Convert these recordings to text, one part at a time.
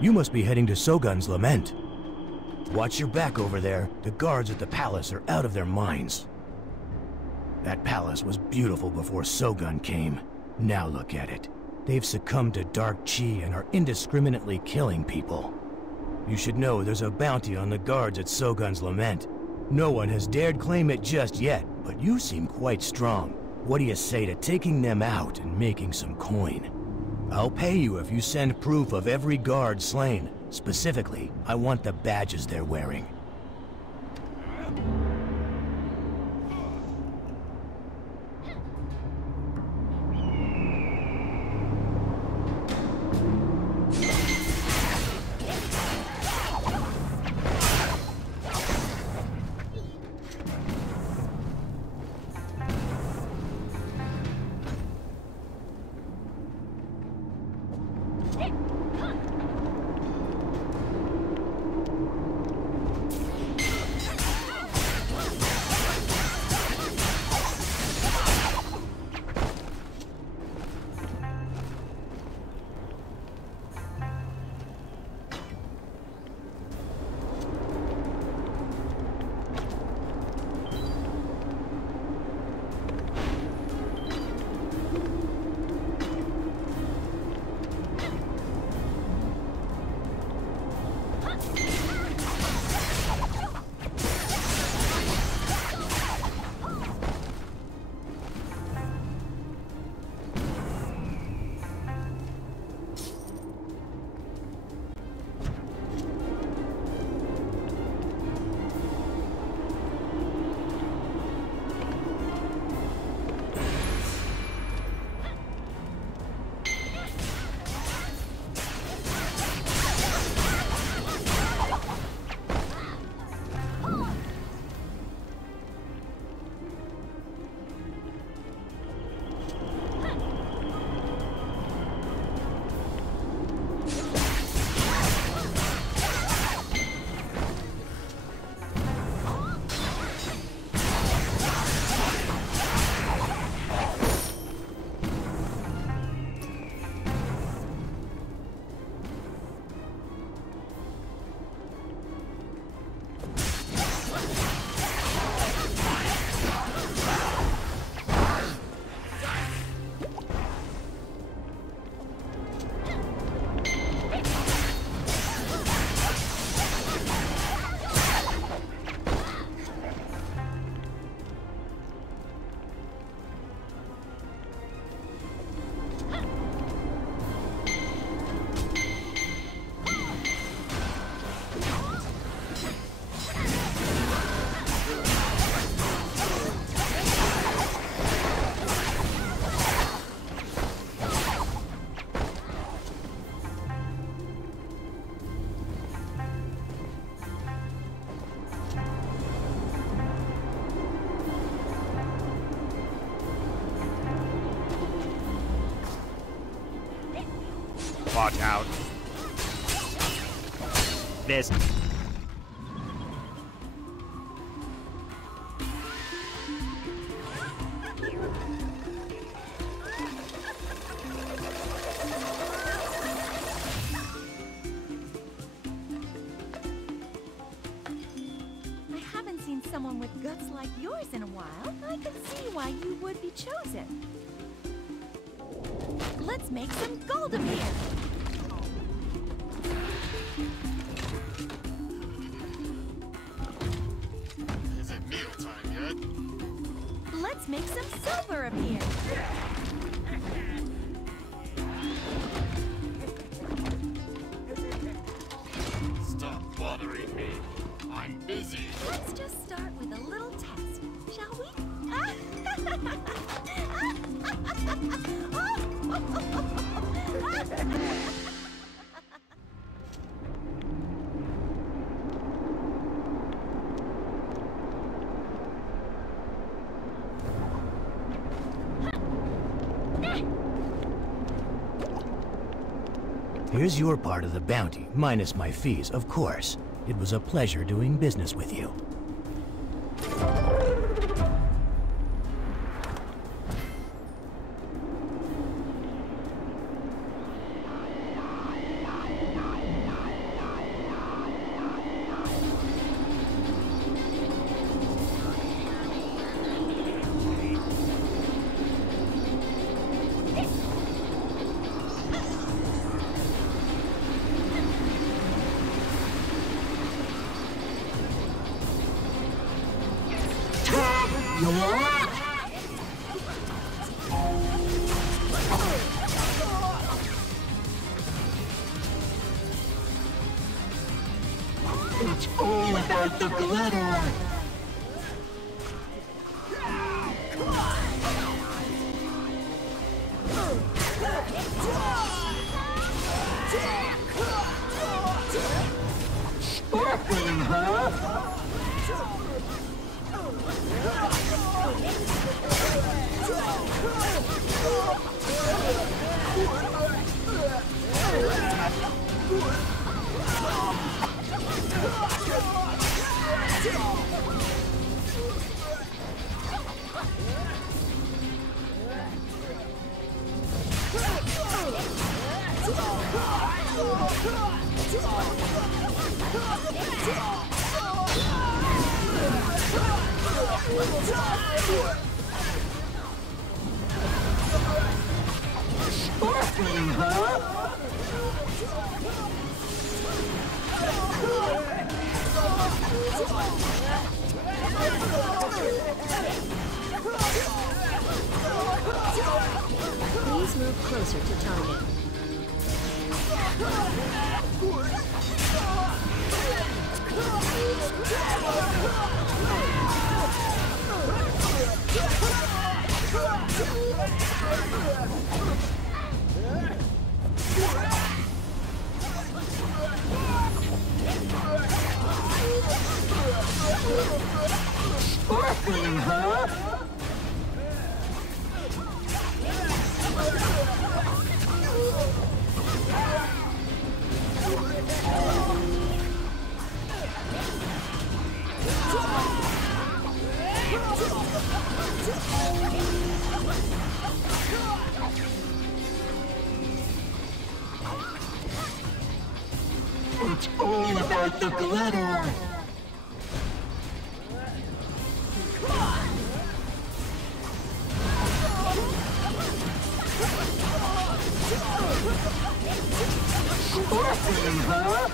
You must be heading to Sogun's Lament. Watch your back over there. The guards at the palace are out of their minds. That palace was beautiful before Sogun came. Now look at it. They've succumbed to dark chi and are indiscriminately killing people. You should know there's a bounty on the guards at Sogun's Lament. No one has dared claim it just yet, but you seem quite strong. What do you say to taking them out and making some coin? I'll pay you if you send proof of every guard slain. Specifically, I want the badges they're wearing. Watch out. This. I haven't seen someone with guts like yours in a while. I can see why you would be chosen. Let's make some Goldemir. Is it mealtime yet? Let's make some silver appear. Stop bothering me. I'm busy. Let's just start with a little test, shall we? Here's your part of the bounty, minus my fees, of course. It was a pleasure doing business with you. It's all about the glitter! Sparkling, huh? Sparkling, huh? Please move closer to target. Sparkling, huh? It's all about the glitter! Sparkling, huh?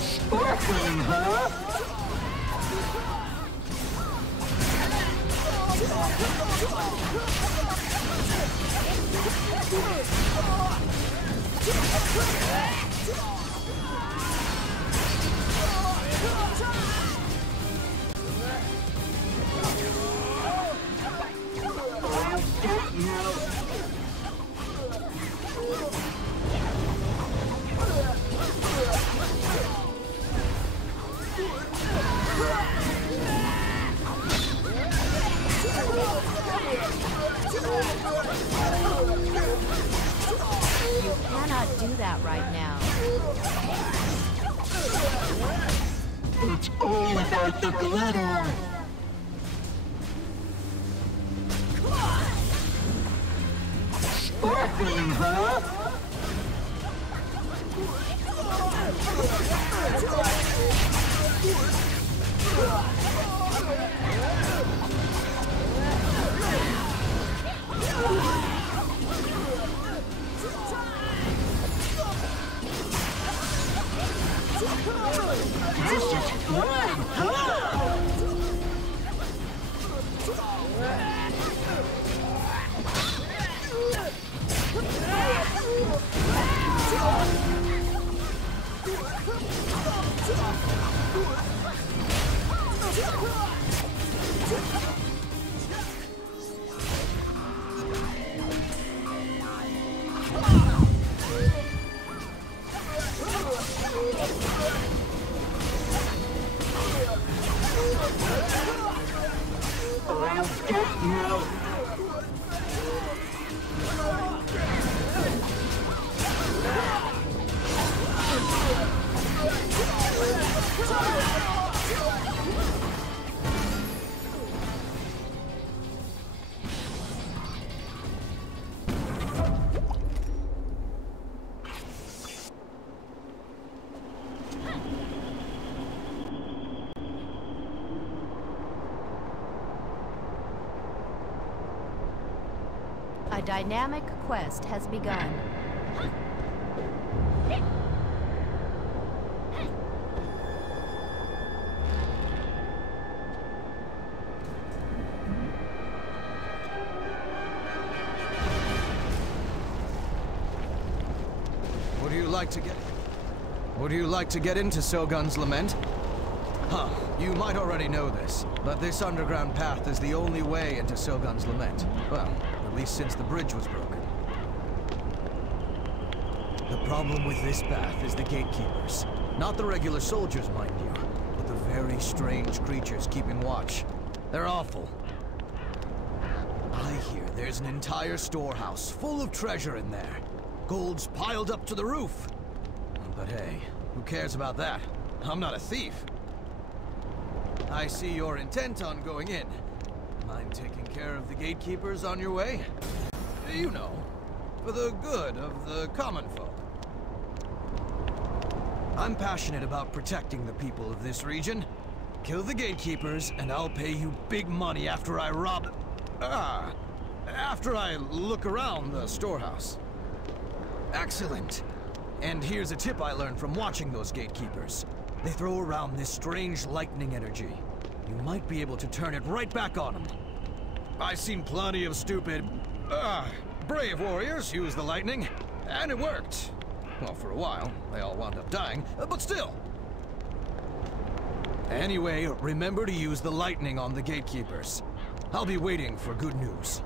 Sparkling, huh? You cannot do that right now. It's all about the glitter! Sparkling, huh? This is fun, huh? I'll get you! dynamic quest has begun. Would you like to get into Sogun's Lament? Huh, you might already know this, but this underground path is the only way into Sogun's Lament. Well, at least since the bridge was broken. The problem with this path is the gatekeepers. Not the regular soldiers, mind you, but the very strange creatures keeping watch. They're awful. I hear there's an entire storehouse full of treasure in there. Gold's piled up to the roof. But hey, who cares about that? I'm not a thief. I see you're intent on going in. Mind taking care of the gatekeepers on your way? You know, for the good of the common folk. I'm passionate about protecting the people of this region. Kill the gatekeepers, and I'll pay you big money after I after I look around the storehouse. Excellent. And here's a tip I learned from watching those gatekeepers. They throw around this strange lightning energy. You might be able to turn it right back on them. I've seen plenty of stupid, brave warriors use the lightning, and it worked. Well, for a while. They all wound up dying, but still. Anyway, remember to use the lightning on the gatekeepers. I'll be waiting for good news.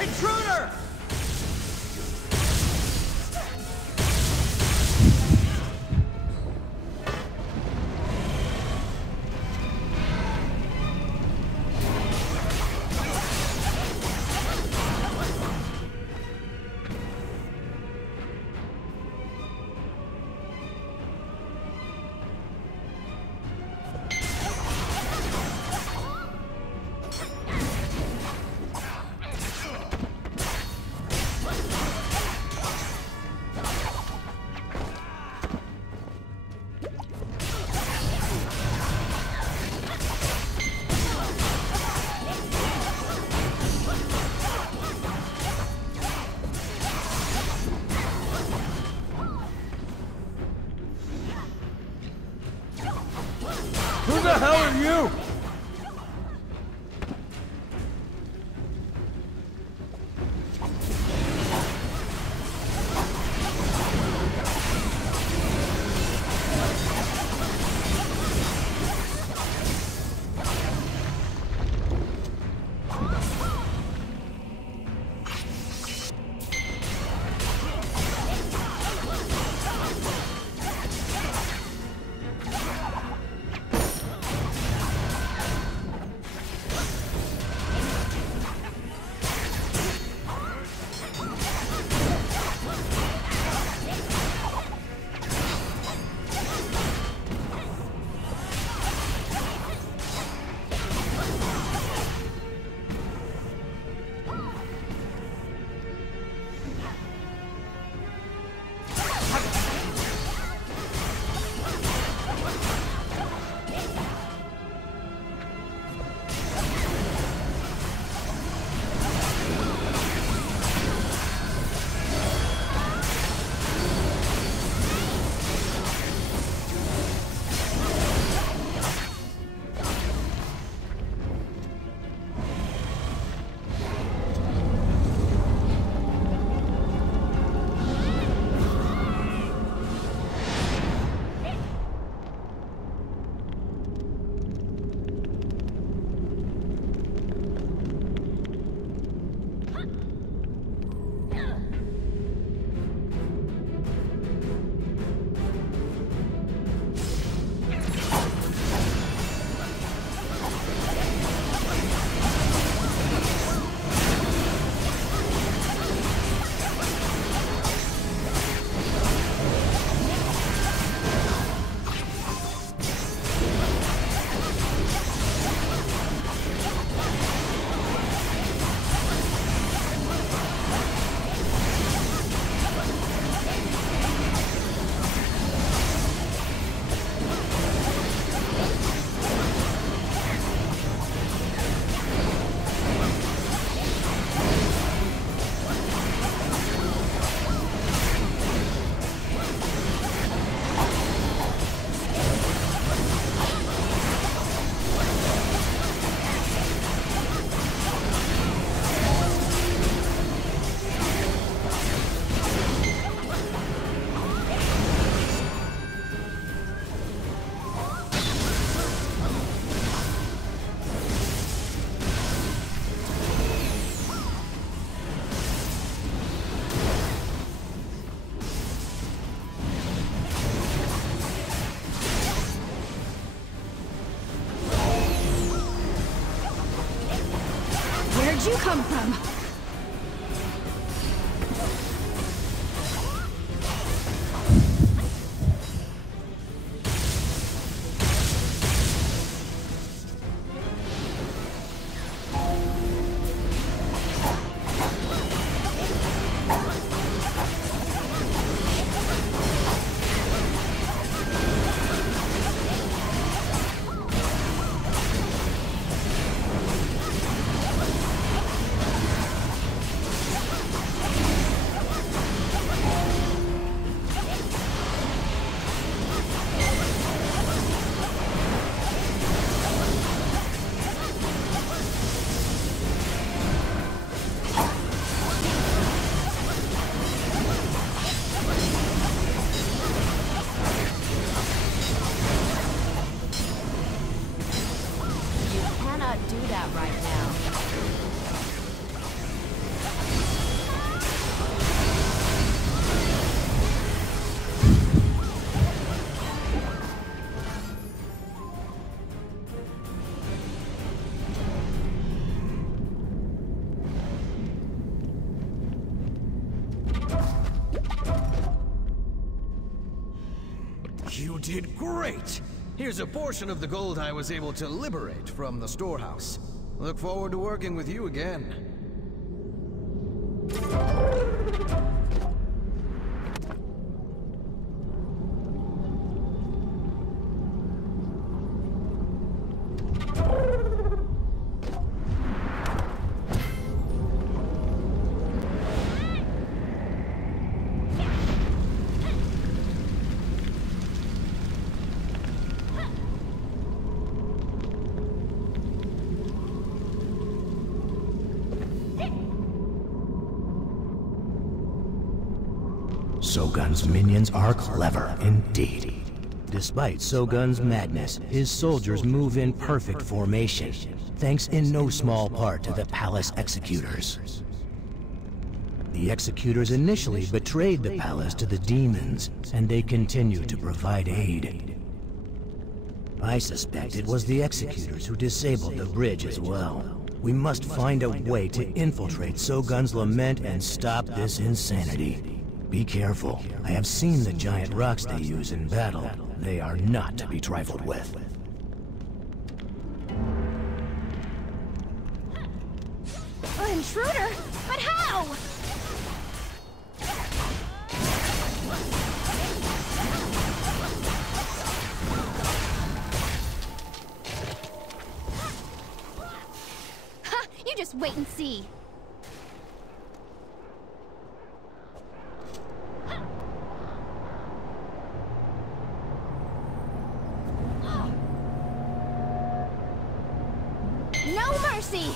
Intruder! Where'd you come from? Do that right now. You did great! Here's a portion of the gold I was able to liberate from the storehouse. Look forward to working with you again. Shogun's minions are clever indeed. Despite Shogun's madness, his soldiers move in perfect formation, thanks in no small part to the palace executors. The executors initially betrayed the palace to the demons, and they continue to provide aid. I suspect it was the executors who disabled the bridge as well. We must find a way to infiltrate Shogun's Lament and stop this insanity. Be careful. I have seen the giant rocks they use in battle. They are not to be trifled with. An intruder? But how? Ha! You just wait and see. No mercy!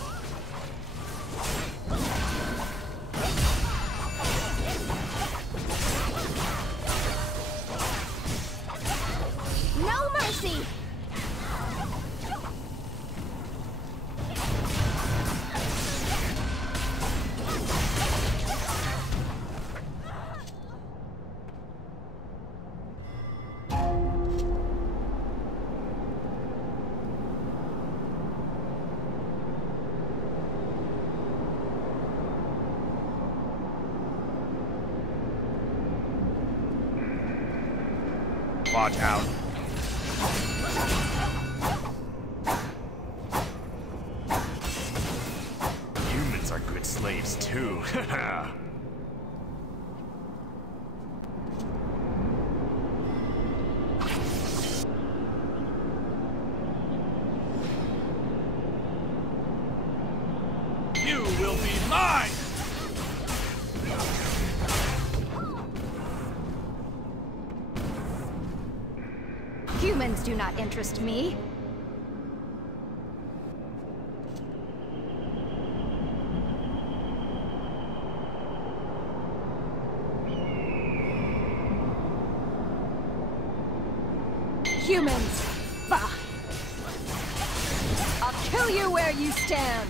No mercy! Watch out. Humans are good slaves too. You will be mine! Humans do not interest me. Humans! Bah! I'll kill you where you stand!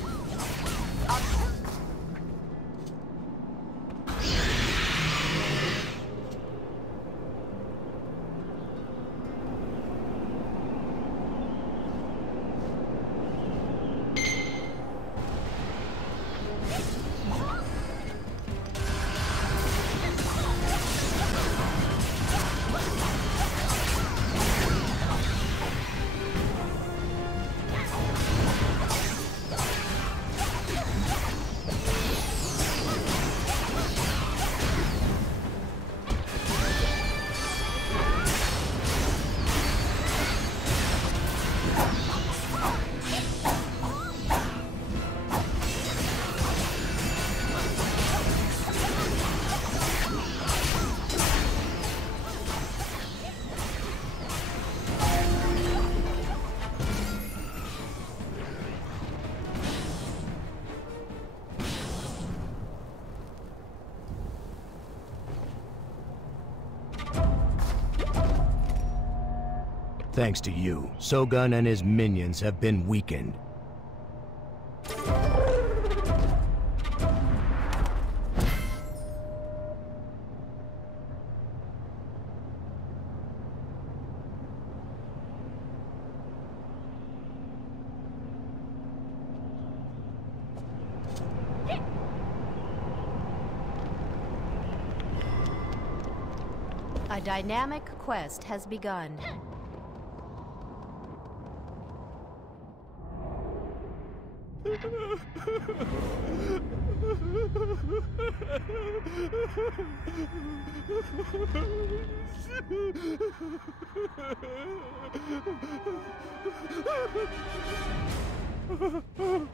Thanks to you, Shogun and his minions have been weakened. A dynamic quest has begun.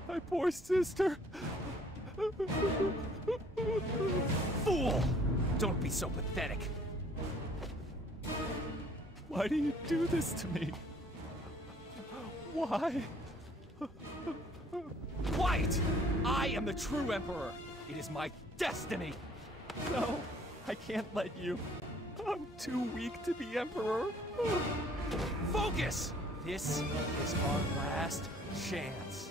My poor sister. Fool! Don't be so pathetic. Why do you do this to me? Why? Quiet! I am the true Emperor. It is my destiny. No, I can't let you. I'm too weak to be Emperor. Focus! This is our last chance.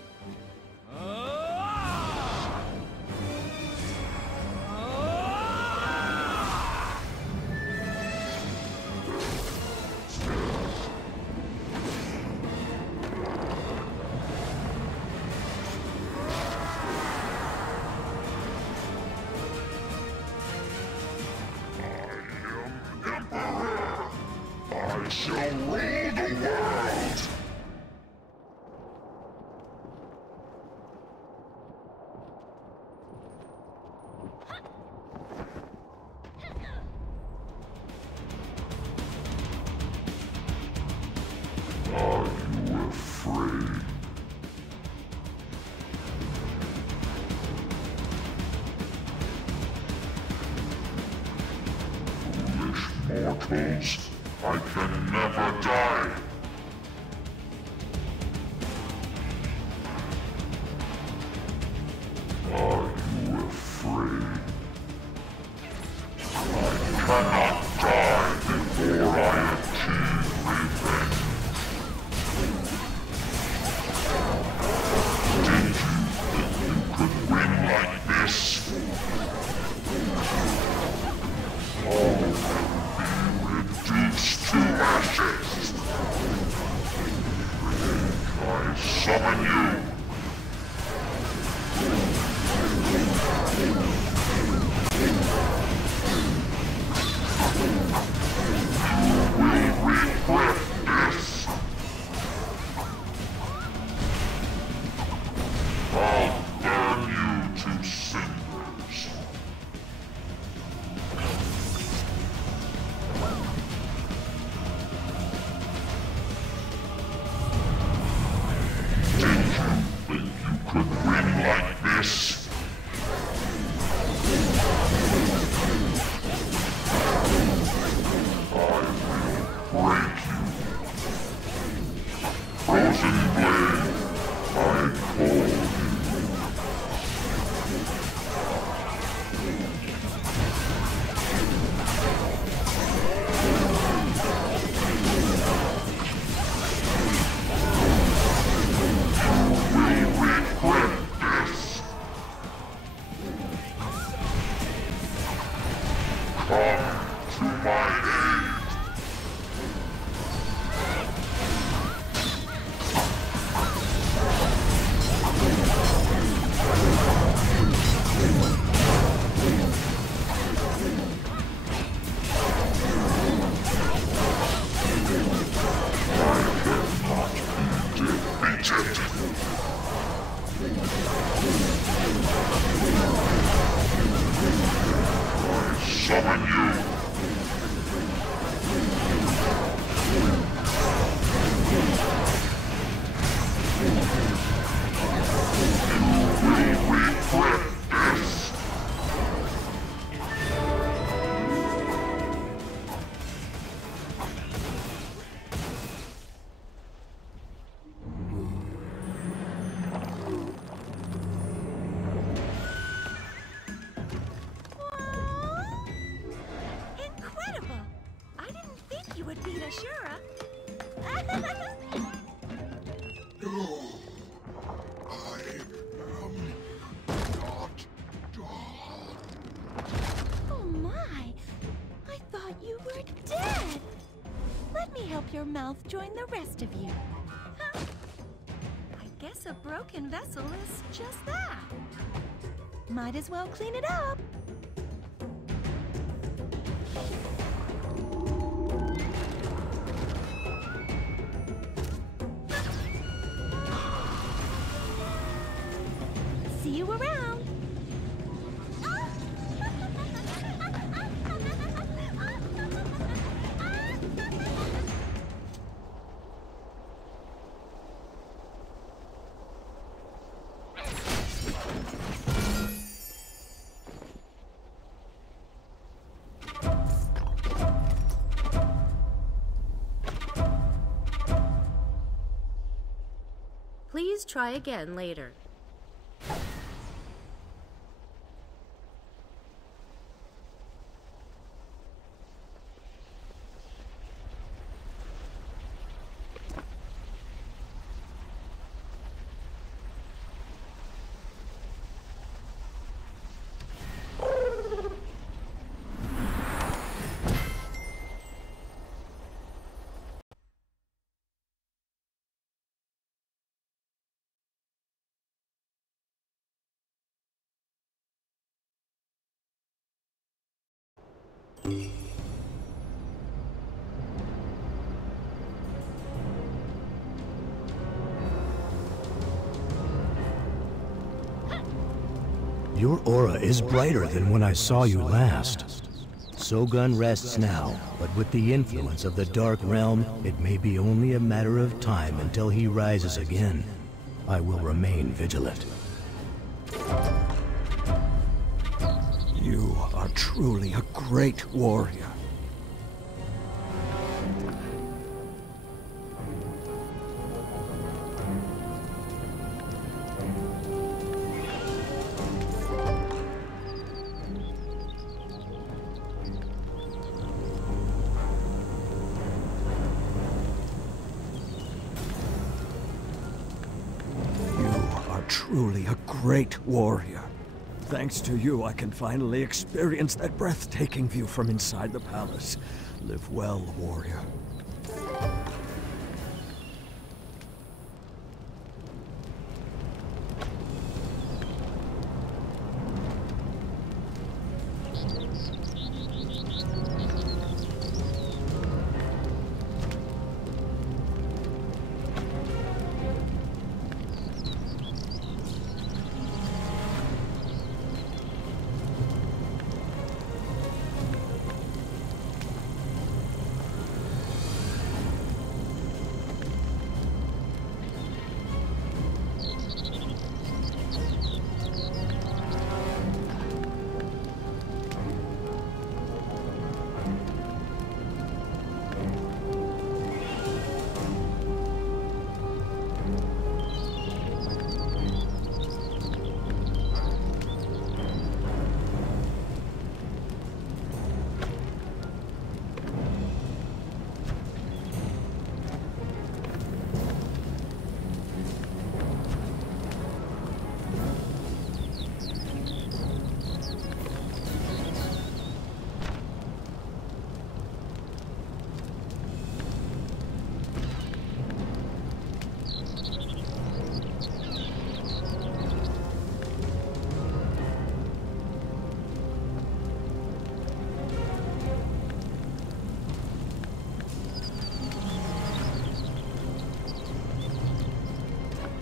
I shall rule the world! Are you afraid? Foolish mortals, I can never die. Are you afraid? I cannot die before I achieve revenge. Did you think you could win like this? All will be reduced to ashes. help your mouth join the rest of you. Huh. I guess a broken vessel is just that. Might as well clean it up. See you around. Please try again later. Your aura is brighter than when I saw you last. Sogun rests now, but with the influence of the Dark Realm, it may be only a matter of time until he rises again. I will remain vigilant. You are truly a great warrior. Truly a great warrior. Thanks to you, I can finally experience that breathtaking view from inside the palace. Live well, warrior.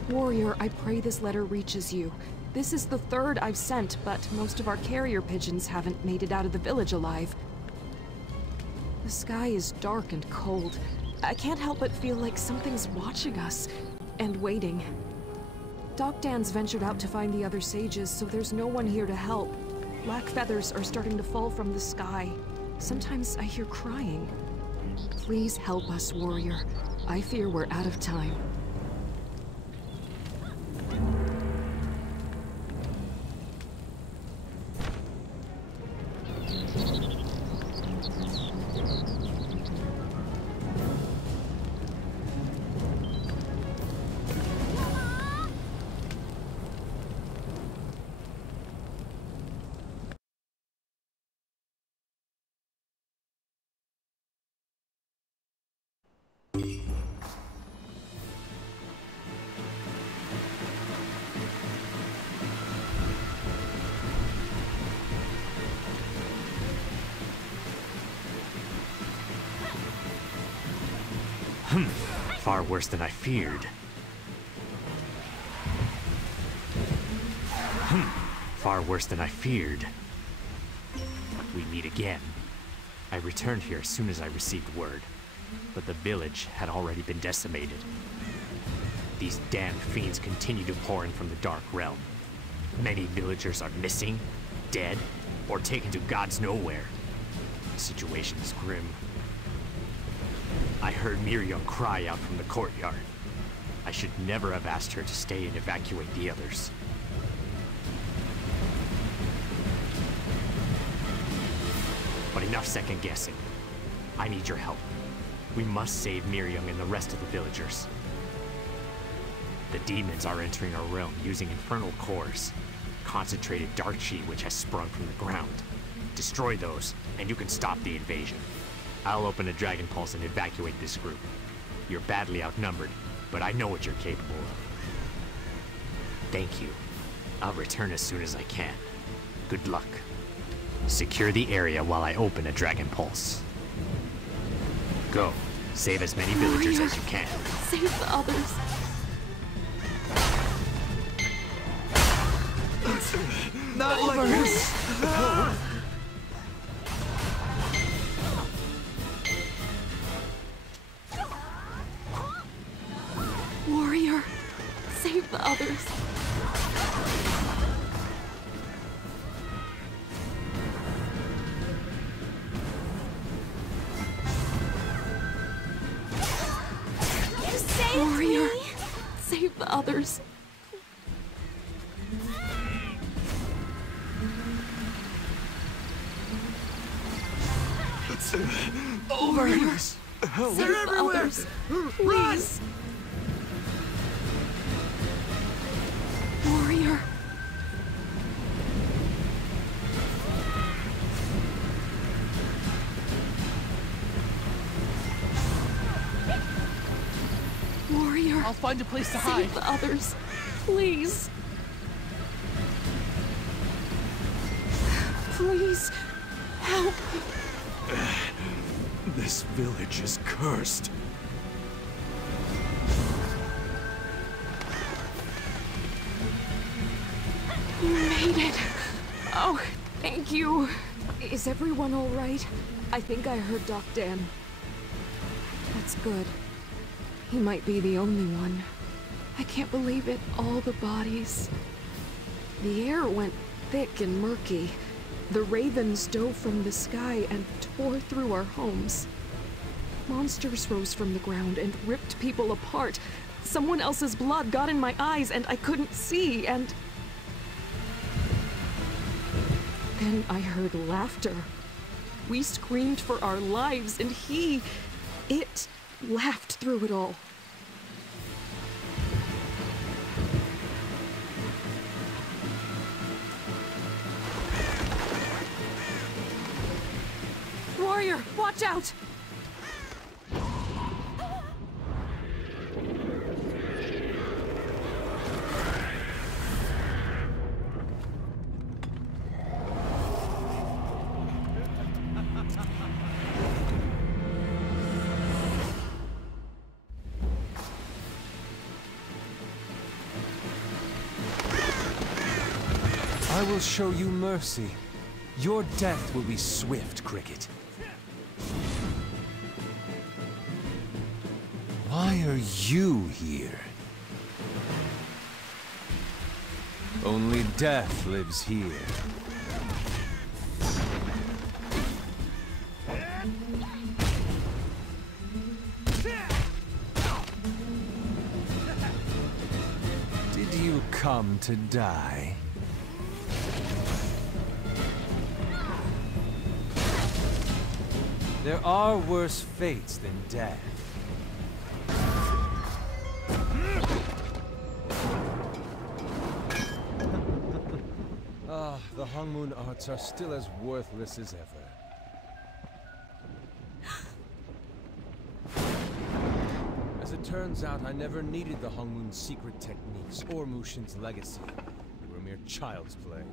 Warrior, I pray this letter reaches you. This is the third I've sent, but most of our carrier pigeons haven't made it out of the village alive. The sky is dark and cold. I can't help but feel like something's watching us, and waiting. Doc Dan's ventured out to find the other sages, so there's no one here to help. Black feathers are starting to fall from the sky. Sometimes I hear crying. Please help us, warrior. I fear we're out of time. Far worse than I feared. Far worse than I feared. We meet again. I returned here as soon as I received word, but the village had already been decimated. These damned fiends continue to pour in from the Dark Realm. Many villagers are missing, dead, or taken to God's nowhere. The situation is grim. I heard Miriam cry out from the courtyard. I should never have asked her to stay and evacuate the others. But enough second guessing. I need your help. We must save Miriam and the rest of the villagers. The demons are entering our realm using infernal cores, concentrated dark chi which has sprung from the ground. Destroy those, and you can stop the invasion. I'll open a Dragon Pulse and evacuate this group. You're badly outnumbered, but I know what you're capable of. Thank you. I'll return as soon as I can. Good luck. Secure the area while I open a Dragon Pulse. Go. Save as many villagers as you can. Save the others. Not like this! Warrior, save the others. You saved Warrior, me! save the others. Over! Warrior, They're save the everywhere! others. Please. Warrior. Warrior. I'll find a place to hide. Save the others. Please. Please. Help. This village is cursed. You made it. Oh, thank you. Is everyone all right? I think I heard Doc Dan. That's good. He might be the only one. I can't believe it, all the bodies. The air went thick and murky. The ravens dove from the sky and tore through our homes. Monsters rose from the ground and ripped people apart. Someone else's blood got in my eyes and I couldn't see, and... Then I heard laughter. We screamed for our lives, and it laughed through it all. Warrior, watch out! I will show you mercy. Your death will be swift, Cricket. Why are you here? Only death lives here. Did you come to die? There are worse fates than death. The hongmoon arts are still as worthless as ever. As it turns out, I never needed the hongmoon's secret techniques or Mushin's legacy. They were mere child's play.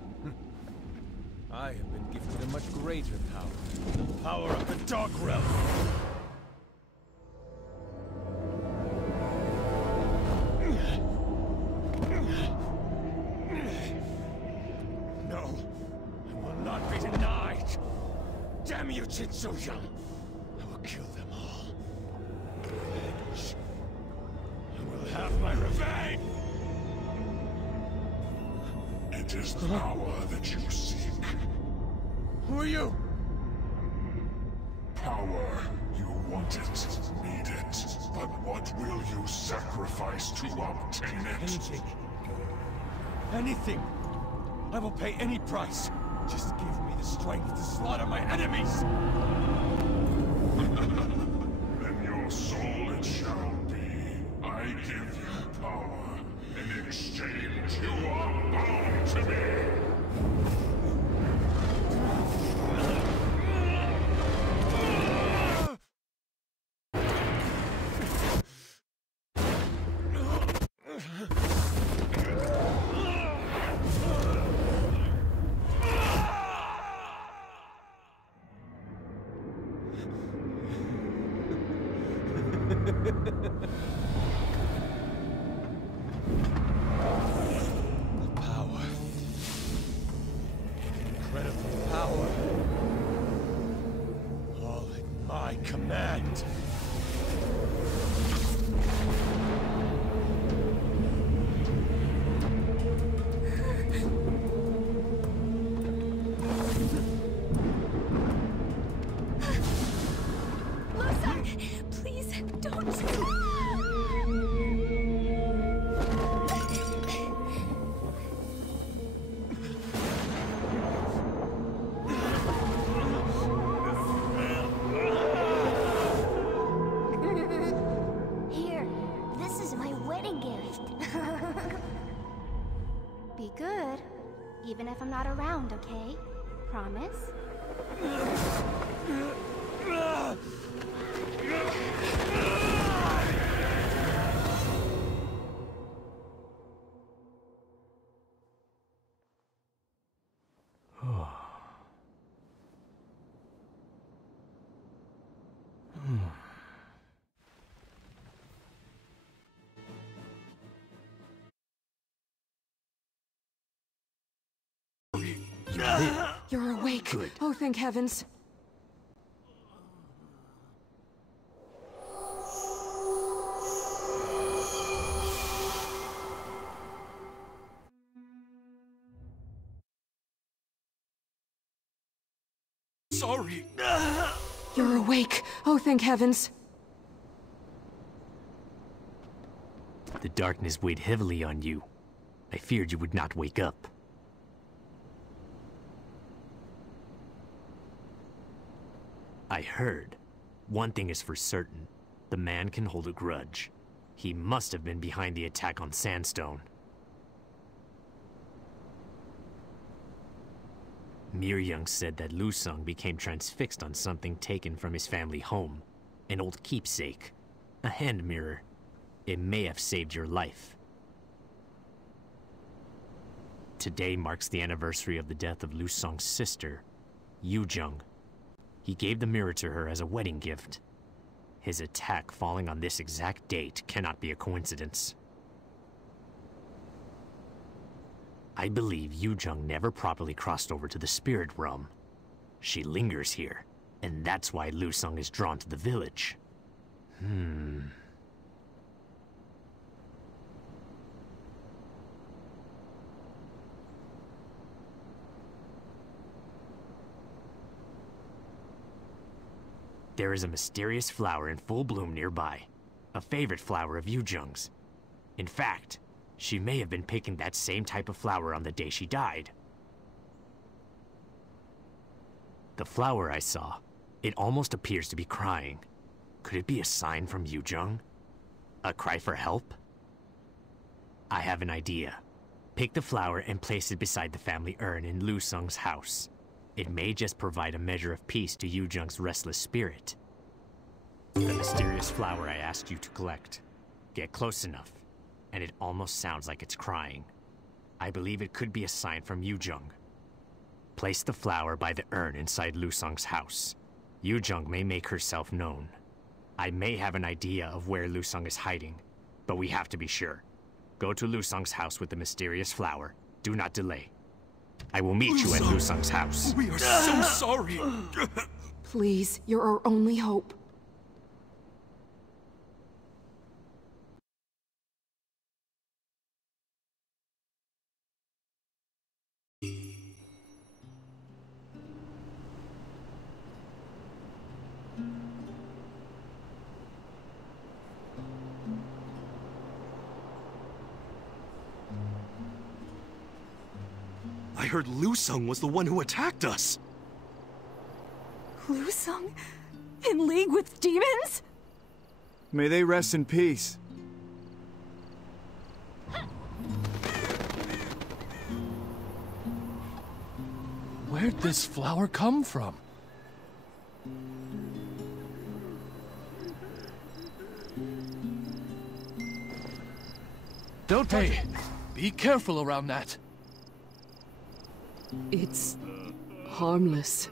I have been gifted a much greater power. The power of the Dark Realm! Damn you, Jin So-young! I will kill them all. Revenge. I will have my revenge! It is power that you seek. Who are you? Power. You want it, need it. But what will you sacrifice to obtain it? Anything. Anything. I will pay any price. Just give me the strength to slaughter my enemies! Then your soul it shall be. I give you power. In exchange, you are bound to me. The power. Incredible power. All at my command. Please, don't. Here, this is my wedding gift. Be good, even if I'm not around, okay? Promise? You're awake. Good. Oh, thank heavens. Sorry. You're awake. Oh, thank heavens. The darkness weighed heavily on you. I feared you would not wake up. I heard. One thing is for certain. The man can hold a grudge. He must have been behind the attack on Sandstone. Miryung said that Lusung became transfixed on something taken from his family home. An old keepsake. A hand mirror. It may have saved your life. Today marks the anniversary of the death of Lusung's sister, Yujung. He gave the mirror to her as a wedding gift. His attack falling on this exact date cannot be a coincidence. I believe Yujung never properly crossed over to the spirit realm. She lingers here, and that's why Lusung is drawn to the village. There is a mysterious flower in full bloom nearby, a favorite flower of Yujung's. In fact, she may have been picking that same type of flower on the day she died. The flower I saw, it almost appears to be crying. Could it be a sign from Yujung? A cry for help? I have an idea. Pick the flower and place it beside the family urn in Lusung's house. It may just provide a measure of peace to Yujung's restless spirit. The mysterious flower I asked you to collect. Get close enough, and it almost sounds like it's crying. I believe it could be a sign from Yujung. Place the flower by the urn inside Lusung's house. Yujung may make herself known. I may have an idea of where Lusung is hiding, but we have to be sure. Go to Lusung's house with the mysterious flower. Do not delay. I will meet you at Lu Sung's house. We are so sorry! Please, you're our only hope. I heard Lu Sung was the one who attacked us! Lu Sung? In league with demons? May they rest in peace. Where'd this flower come from? Don't touch it. Be careful around that. It's harmless.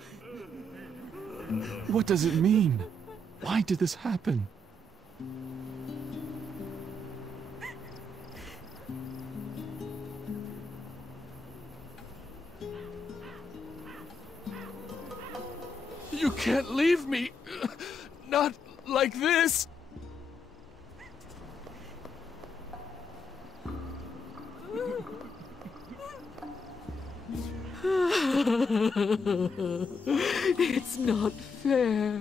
What does it mean? Why did this happen? You can't leave me! Not like this! It's not fair.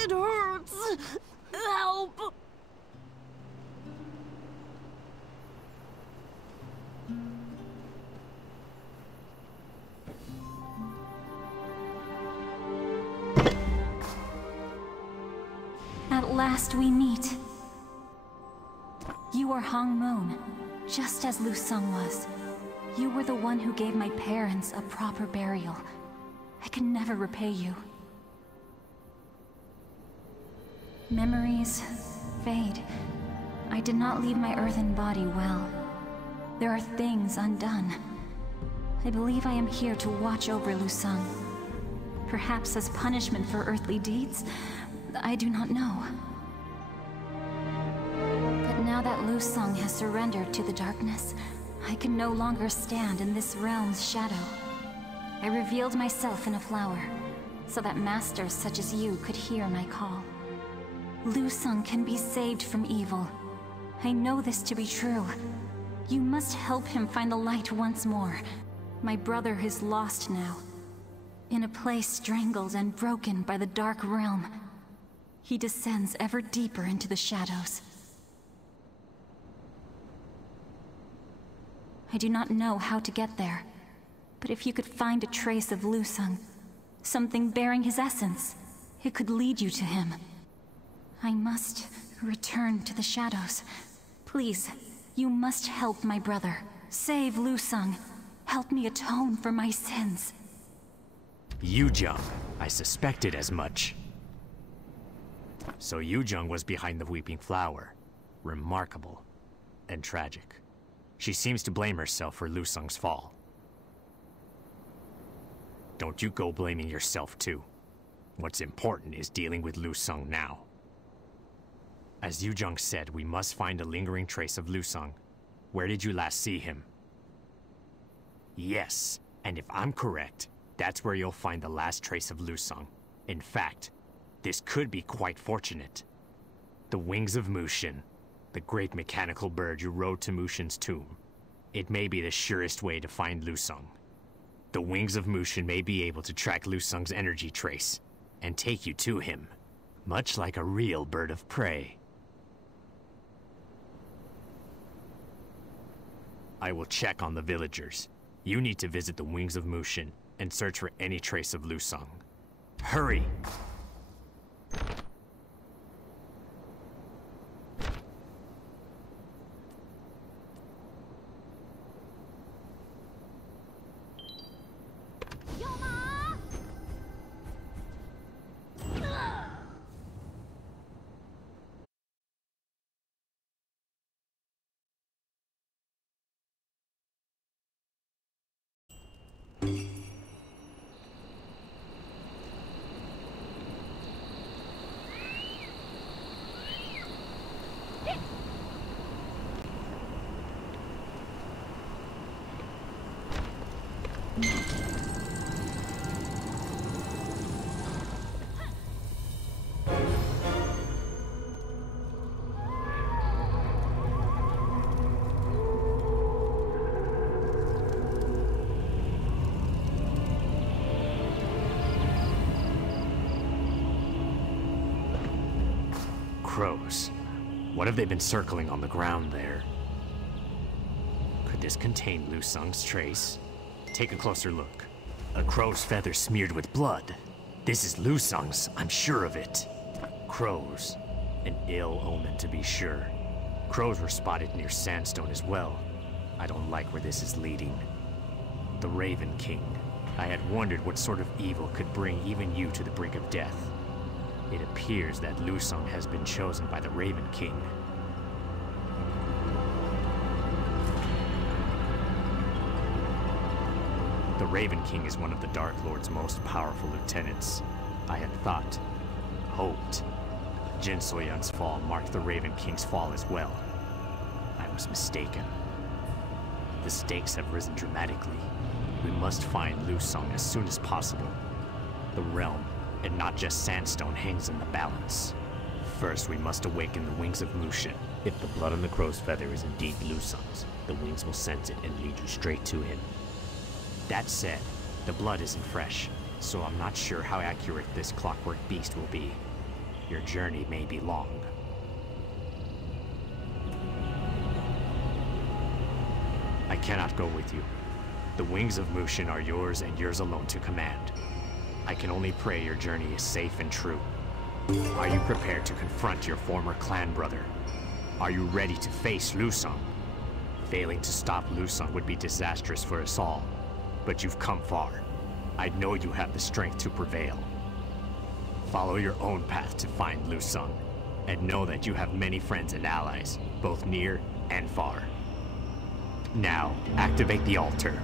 It hurts. Help. At last we meet. You are Hongmoon, just as Lu Sung was. You were the one who gave my parents a proper burial. I can never repay you. Memories fade. I did not leave my earthen body well. There are things undone. I believe I am here to watch over Lu Sung. Perhaps as punishment for earthly deeds? I do not know. But now that Lu Sung has surrendered to the darkness, I can no longer stand in this realm's shadow. I revealed myself in a flower, so that masters such as you could hear my call. Lu Sung can be saved from evil. I know this to be true. You must help him find the light once more. My brother is lost now, in a place strangled and broken by the dark realm. He descends ever deeper into the shadows. I do not know how to get there, but if you could find a trace of Lu Sung, something bearing his essence, it could lead you to him. I must return to the shadows. Please, you must help my brother. Save Lu Sung. Help me atone for my sins. Yujung, I suspected as much. So Yujung was behind the Weeping Flower. Remarkable. And tragic. She seems to blame herself for Lu Sung's fall. Don't you go blaming yourself too. What's important is dealing with Lu Sung now. As Yujung said, we must find a lingering trace of Lu Sung. Where did you last see him? Yes, and if I'm correct, that's where you'll find the last trace of Lu Sung. In fact, this could be quite fortunate. The wings of Mushin, the great mechanical bird you rode to Mushin's tomb. It may be the surest way to find Lu Sung. The wings of Mushin may be able to track Lu Sung's energy trace, and take you to him, much like a real bird of prey. I will check on the villagers. You need to visit the wings of Mushin and search for any trace of Lu Sung. Hurry! Crows. What have they been circling on the ground there? Could this contain Lu Sung's trace? Take a closer look. A crow's feather smeared with blood. This is Lu Sung's, I'm sure of it. Crows. An ill omen to be sure. Crows were spotted near Sandstone as well. I don't like where this is leading. The Raven King. I had wondered what sort of evil could bring even you to the brink of death. It appears that Lu Sung has been chosen by the Raven King. The Raven King is one of the Dark Lord's most powerful lieutenants. I had thought, hoped, Jin Soyun's fall marked the Raven King's fall as well. I was mistaken. The stakes have risen dramatically. We must find Lu Sung as soon as possible. The realm, and not just Sandstone, hangs in the balance. First, we must awaken the wings of Mushin. If the blood on the crow's feather is indeed Lu Sung's, the wings will sense it and lead you straight to him. That said, the blood isn't fresh, so I'm not sure how accurate this clockwork beast will be. Your journey may be long. I cannot go with you. The wings of Mushin are yours and yours alone to command. I can only pray your journey is safe and true. Are you prepared to confront your former clan brother? Are you ready to face Lu Sung? Failing to stop Lu Sung would be disastrous for us all, but you've come far. I know you have the strength to prevail. Follow your own path to find Lu Sung, and know that you have many friends and allies, both near and far. Now, activate the altar.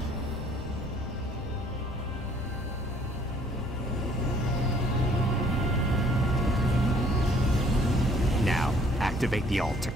Now, activate the altar.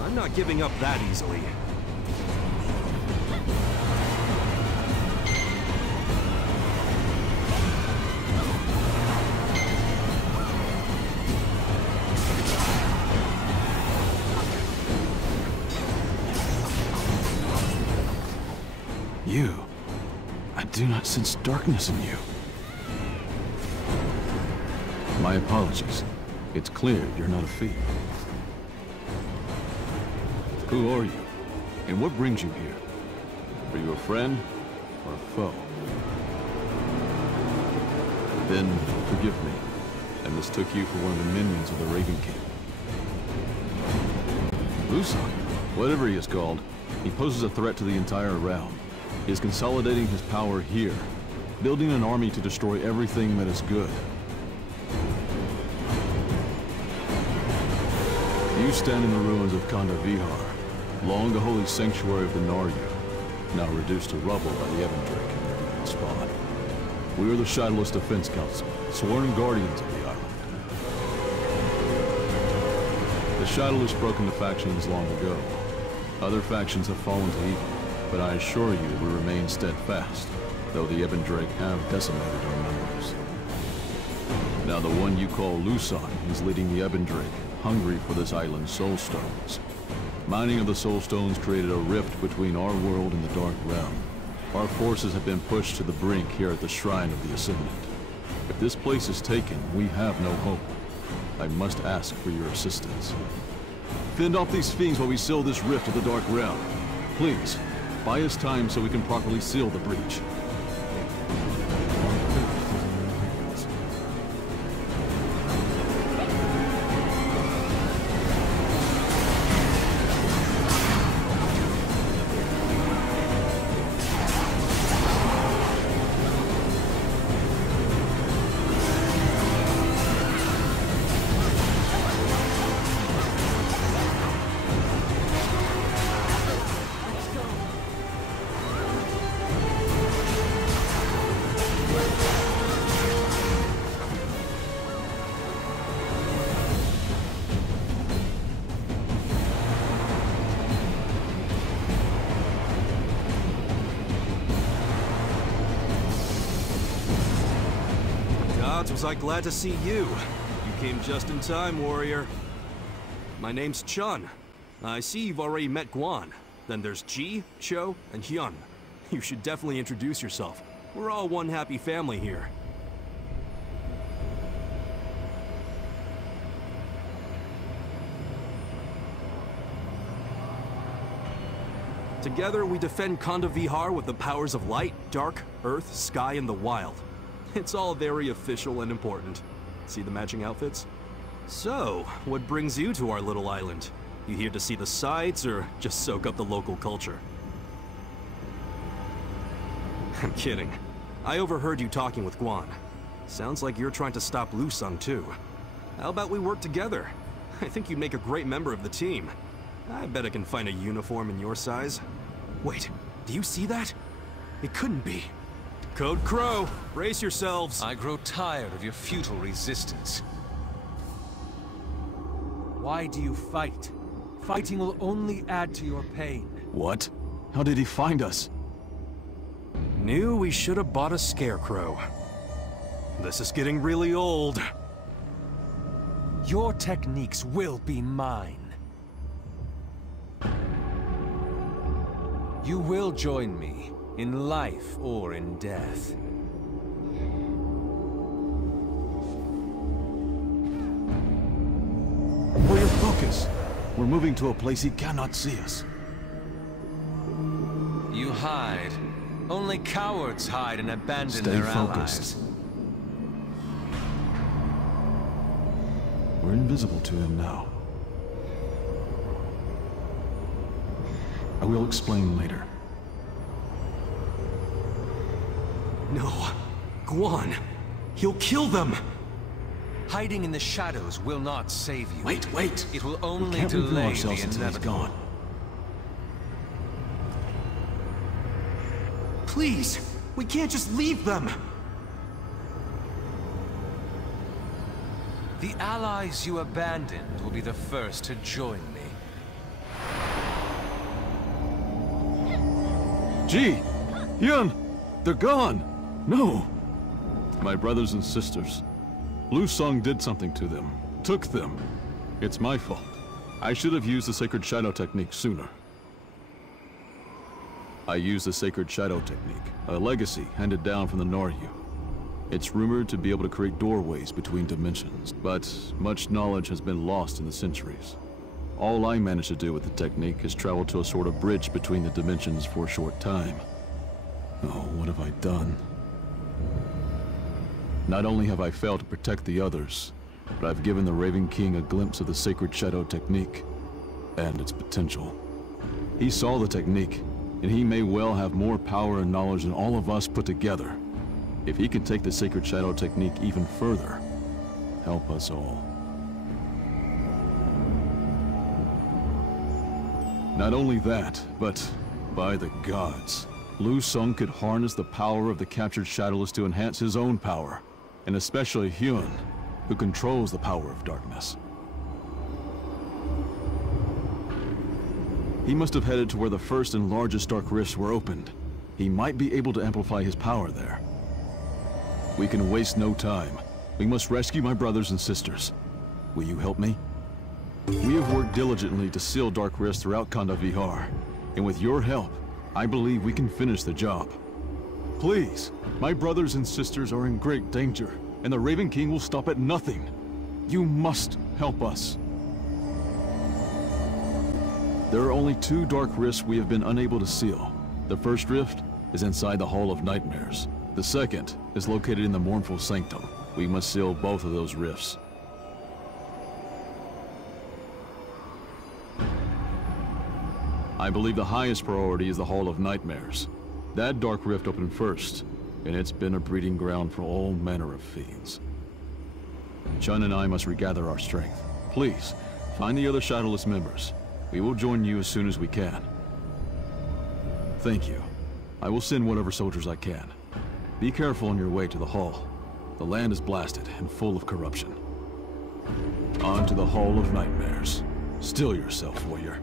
I'm not giving up that easily. You. I do not sense darkness in you. My apologies. It's clear you're not a thief. Who are you? And what brings you here? Are you a friend or a foe? Then, forgive me. I mistook you for one of the minions of the Raven King. Lu Sung, whatever he is called, he poses a threat to the entire realm. He is consolidating his power here, building an army to destroy everything that is good. You stand in the ruins of Kanda Vihar, long the holy sanctuary of the Naryu, now reduced to rubble by the Evandrake and Spawn. We are the Shadowless Defense Council, sworn guardians of the island. The Shadowless broke into factions long ago. Other factions have fallen to evil, but I assure you we remain steadfast, though the Evandrake have decimated our numbers. Now the one you call Lusang is leading the Ebon Drake, hungry for this island's soul stones. Mining of the soul stones created a rift between our world and the Dark Realm. Our forces have been pushed to the brink here at the Shrine of the Ascendant. If this place is taken, we have no hope. I must ask for your assistance. Fend off these fiends while we seal this rift to the Dark Realm. Please, buy us time so we can properly seal the breach. Was I glad to see you. You came just in time, warrior. My name's Chun. I see you've already met Guan. Then there's Ji, Cho, and Hyun. You should definitely introduce yourself. We're all one happy family here. Together, we defend Konda Vihar with the powers of light, dark, earth, sky, and the wild. It's all very official and important. See the matching outfits? So, what brings you to our little island? You here to see the sights, or just soak up the local culture? I'm kidding. I overheard you talking with Guan. Sounds like you're trying to stop Lusang too. How about we work together? I think you'd make a great member of the team. I bet I can find a uniform in your size. Wait, do you see that? It couldn't be. Code Crow, brace yourselves. I grow tired of your futile resistance. Why do you fight? Fighting will only add to your pain. What? How did he find us? Knew we should have bought a scarecrow. This is getting really old. Your techniques will be mine. You will join me. In life or in death. Where your focus? We're moving to a place he cannot see us. You hide. Only cowards hide and abandon their allies. We're invisible to him now. I will explain later. No. Guan. He'll kill them. Hiding in the shadows will not save you. Wait. It will only we can't reveal delay ourselves the until he's inevitable. gone. Please. We can't just leave them. The allies you abandoned will be the first to join me. Ji! Hyun! They're gone! No! My brothers and sisters. Lusang did something to them. Took them. It's my fault. I should have used the Sacred Shadow Technique sooner. I used the Sacred Shadow Technique, a legacy handed down from the Noryu. It's rumored to be able to create doorways between dimensions, but much knowledge has been lost in the centuries. All I managed to do with the technique is travel to a sort of bridge between the dimensions for a short time. Oh, what have I done? Not only have I failed to protect the others, but I've given the Raven King a glimpse of the Sacred Shadow Technique and its potential. He saw the technique, and he may well have more power and knowledge than all of us put together. If he can take the Sacred Shadow Technique even further, help us all. Not only that, but by the gods, Lusang could harness the power of the captured Shadowless to enhance his own power, and especially Hyun, who controls the power of darkness. He must have headed to where the first and largest dark rifts were opened. He might be able to amplify his power there. We can waste no time. We must rescue my brothers and sisters. Will you help me? We have worked diligently to seal Dark Rifts throughout Kanda Vihar, and with your help, I believe we can finish the job. Please, my brothers and sisters are in great danger, and the Raven King will stop at nothing. You must help us. There are only 2 Dark Rifts we have been unable to seal. The first rift is inside the Hall of Nightmares. The second is located in the Mournful Sanctum. We must seal both of those rifts. I believe the highest priority is the Hall of Nightmares. That Dark Rift opened first, and it's been a breeding ground for all manner of fiends. Chun and I must regather our strength. Please, find the other Shadowless members. We will join you as soon as we can. Thank you. I will send whatever soldiers I can. Be careful on your way to the Hall. The land is blasted and full of corruption. On to the Hall of Nightmares. Still yourself, warrior.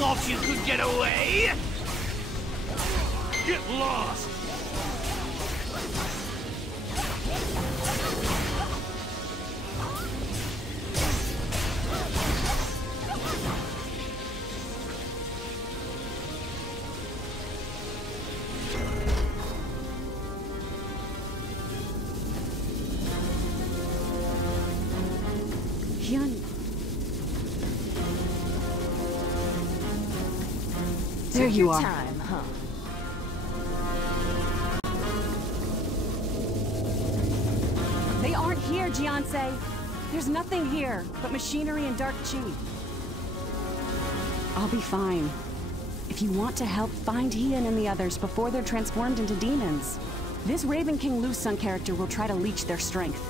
thought you could get away? Get lost! There you are. Time, huh? They aren't here, Jianse. There's nothing here but machinery and dark chi. I'll be fine. If you want to help, find Hian and the others before they're transformed into demons. This Raven King Lu Sun character will try to leech their strength.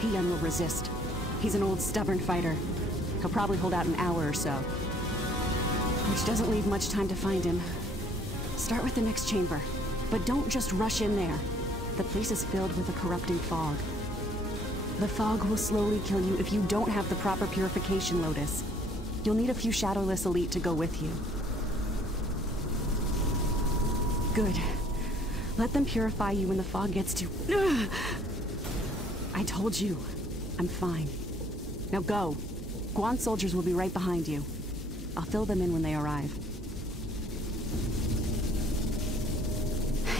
Hian will resist. He's an old, stubborn fighter. He'll probably hold out an hour or so. Which doesn't leave much time to find him. Start with the next chamber, but don't just rush in there. The place is filled with a corrupting fog. The fog will slowly kill you if you don't have the proper purification lotus. You'll need a few Shadowless Elite to go with you. Good. Let them purify you when the fog gets too... I told you. I'm fine. Now go. Guan soldiers will be right behind you. I'll fill them in when they arrive.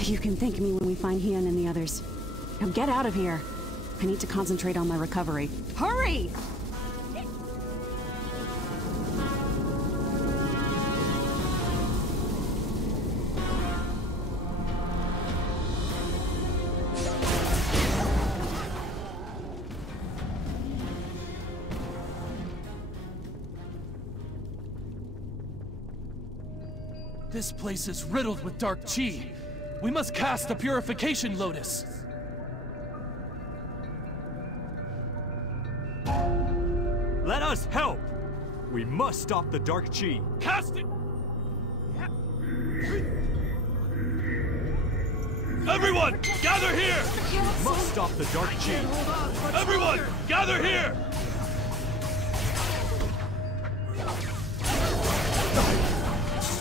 You can thank me when we find Hian and the others. Now get out of here. I need to concentrate on my recovery. Hurry! This place is riddled with dark chi. We must cast a purification lotus. Let us help! We must stop the dark chi. Cast it! Everyone, gather here! We must stop the dark chi. Everyone, gather here!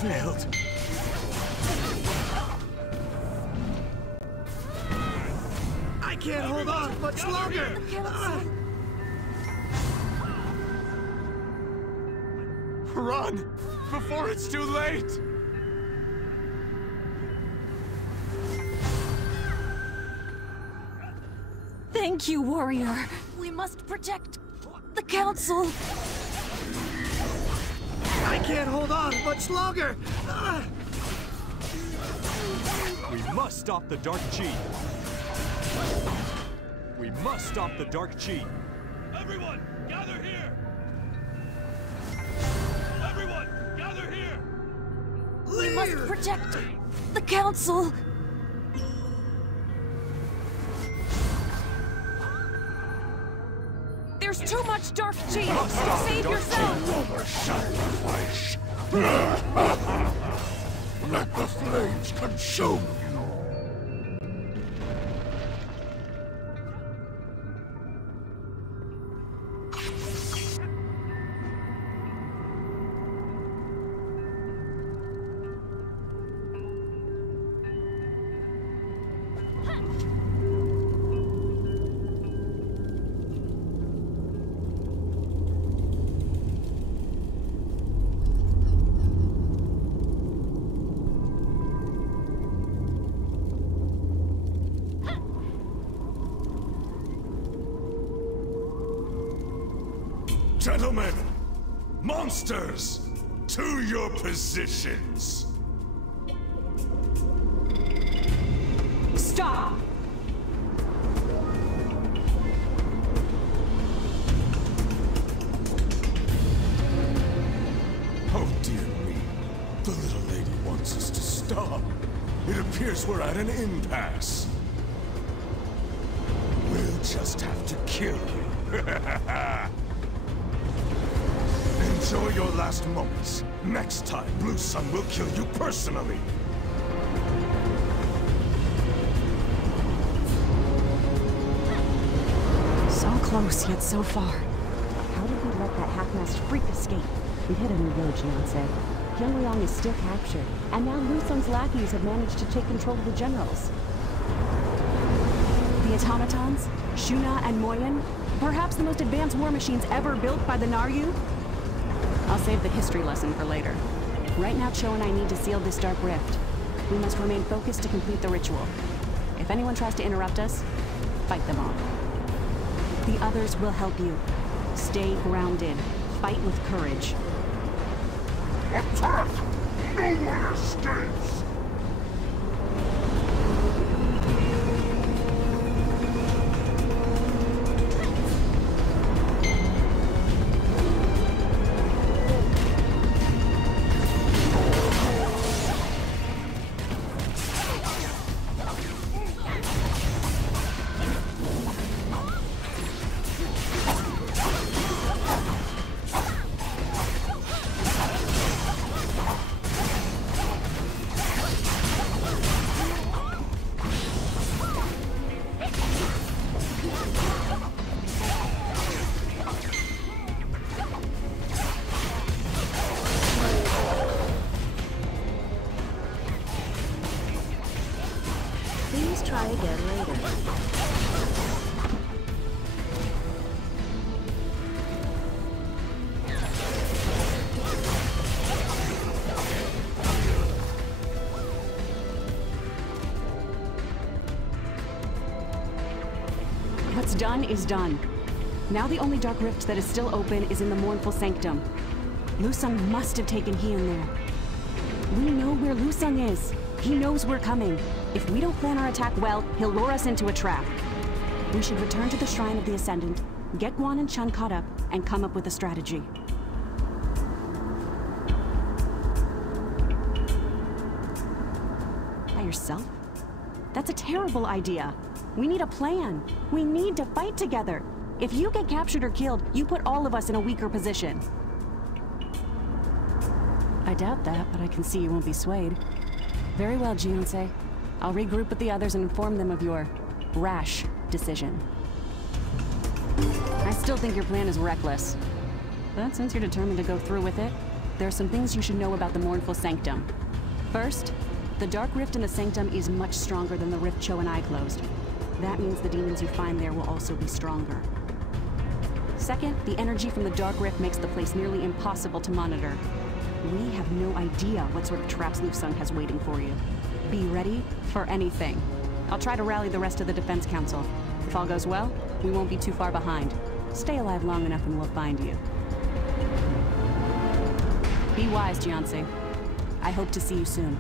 Failed. I can't hold on much longer! Run! Before it's too late! Thank you, warrior. We must protect the council. I can't hold on much longer! We must stop the dark chi. We must stop the dark chi. Everyone, gather here! Everyone, gather here! We must protect the council. There's too much dark chi. Save yourself. Sacrifice! Let the flames consume you! Gentlemen, monsters, to your positions. Stop! Oh dear me, the little lady wants us to stop. It appears we're at an impasse. We'll just have to kill you. Enjoy your last moments. Next time, Blue Sun will kill you personally. So close, yet so far. How did we let that half-mast freak escape? We've hit a new village, Beyonce. Young Liang is still captured, and now Lu Sung's lackeys have managed to take control of the generals. The automatons, Shuna and Moyen, perhaps the most advanced war machines ever built by the Naryu? I'll save the history lesson for later. Right now, Cho and I need to seal this dark rift. We must remain focused to complete the ritual. If anyone tries to interrupt us, fight them off. The others will help you. Stay grounded. Fight with courage. Attack! No one escapes! Try again later. What's done is done. Now the only dark rift that is still open is in the Mournful Sanctum. Lu Sung must have taken Heian there. We know where Lu Sung is. He knows we're coming. If we don't plan our attack well, he'll lure us into a trap. We should return to the Shrine of the Ascendant, get Guan and Chun caught up, and come up with a strategy. By yourself? That's a terrible idea. We need a plan. We need to fight together. If you get captured or killed, you put all of us in a weaker position. I doubt that, but I can see you won't be swayed. Very well, Jionsei. I'll regroup with the others and inform them of your rash decision. I still think your plan is reckless. But since you're determined to go through with it, there are some things you should know about the Mournful Sanctum. First, the Dark Rift in the Sanctum is much stronger than the rift Cho and I closed. That means the demons you find there will also be stronger. Second, the energy from the Dark Rift makes the place nearly impossible to monitor. We have no idea what sort of traps Lu Sung has waiting for you. Be ready for anything. I'll try to rally the rest of the Defense Council. If all goes well, we won't be too far behind. Stay alive long enough and we'll find you. Be wise, Jionsei. I hope to see you soon.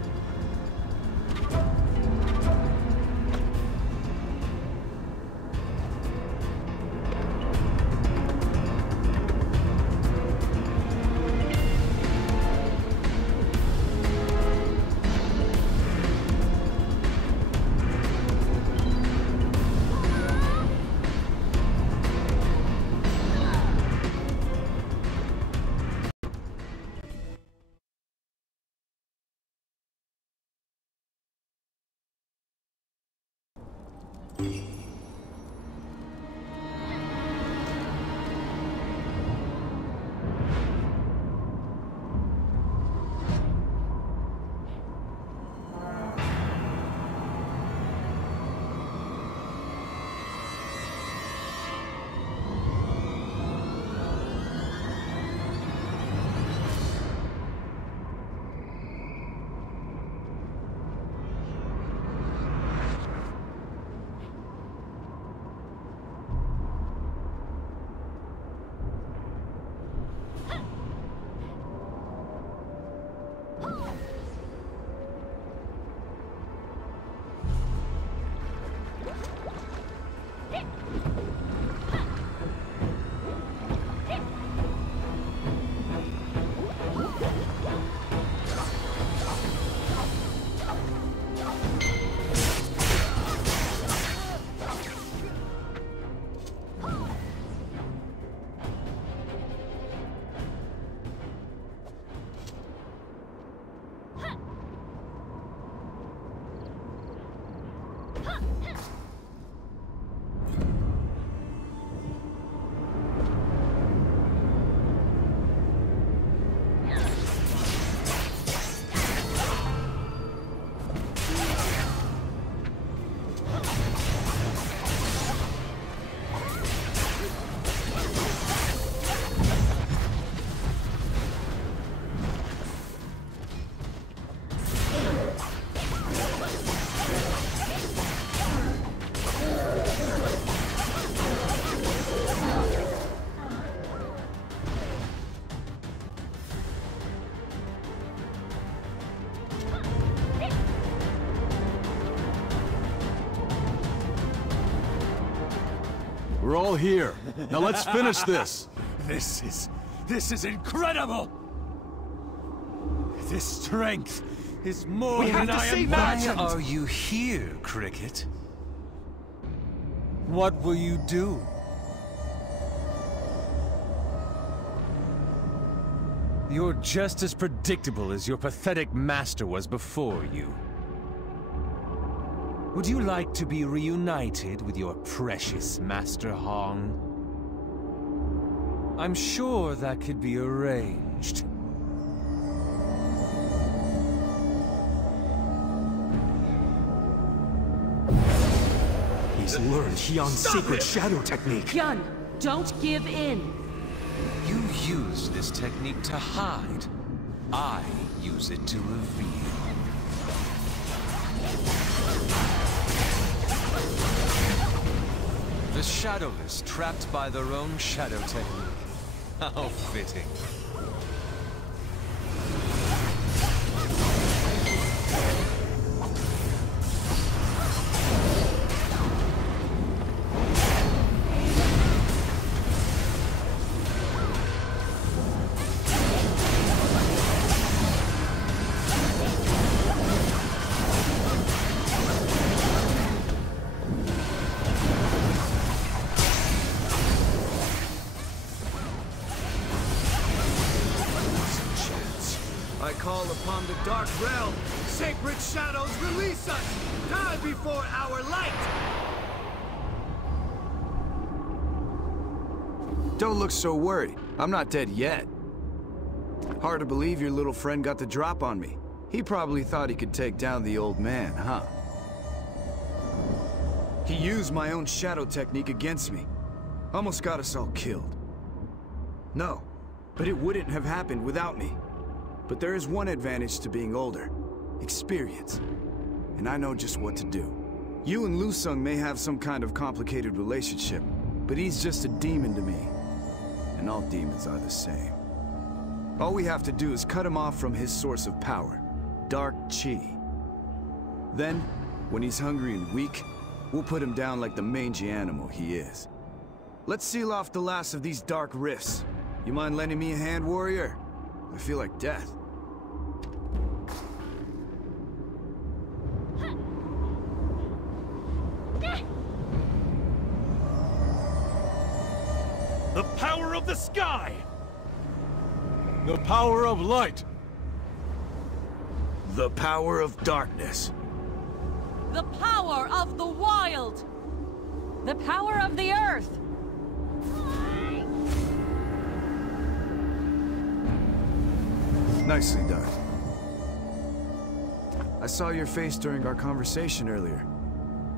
We're all here. Now let's finish this. This is incredible! This strength is more than I imagined! Why are you here, Cricket? What will you do? You're just as predictable as your pathetic master was before you. Would you like to be reunited with your precious Master Hong? I'm sure that could be arranged. He's learned Hyun's secret shadow technique. Hyun, don't give in. You use this technique to hide. I use it to reveal. The shadowless trapped by their own shadow technique. How fitting. I call upon the Dark Realm. Sacred shadows, release us! Die before our light! Don't look so worried. I'm not dead yet. Hard to believe your little friend got the drop on me. He probably thought he could take down the old man, huh? He used my own shadow technique against me. Almost got us all killed. No, but it wouldn't have happened without me. But there is one advantage to being older. Experience. And I know just what to do. You and Lu Sung may have some kind of complicated relationship, but he's just a demon to me. And all demons are the same. All we have to do is cut him off from his source of power, Dark Chi. Then, when he's hungry and weak, we'll put him down like the mangy animal he is. Let's seal off the last of these dark rifts. You mind lending me a hand, warrior? I feel like death. The power of the sky! The power of light! The power of darkness. The power of the wild! The power of the earth! Nicely done. I saw your face during our conversation earlier.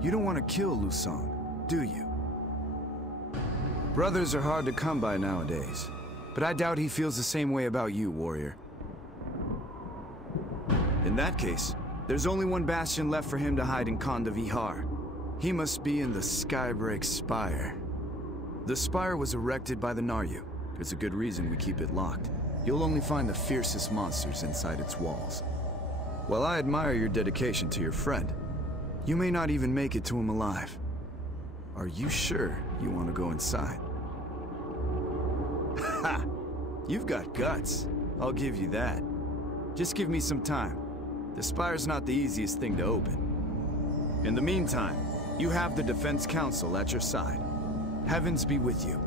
You don't want to kill Lu Sung, do you? Brothers are hard to come by nowadays, but I doubt he feels the same way about you, warrior. In that case, there's only one bastion left for him to hide in Konda Vihar. He must be in the Skybreak Spire. The spire was erected by the Naryu. There's a good reason we keep it locked. You'll only find the fiercest monsters inside its walls. While I admire your dedication to your friend, you may not even make it to him alive. Are you sure you want to go inside? Ha! You've got guts. I'll give you that. Just give me some time. The spire's not the easiest thing to open. In the meantime, you have the Defense Council at your side. Heavens be with you.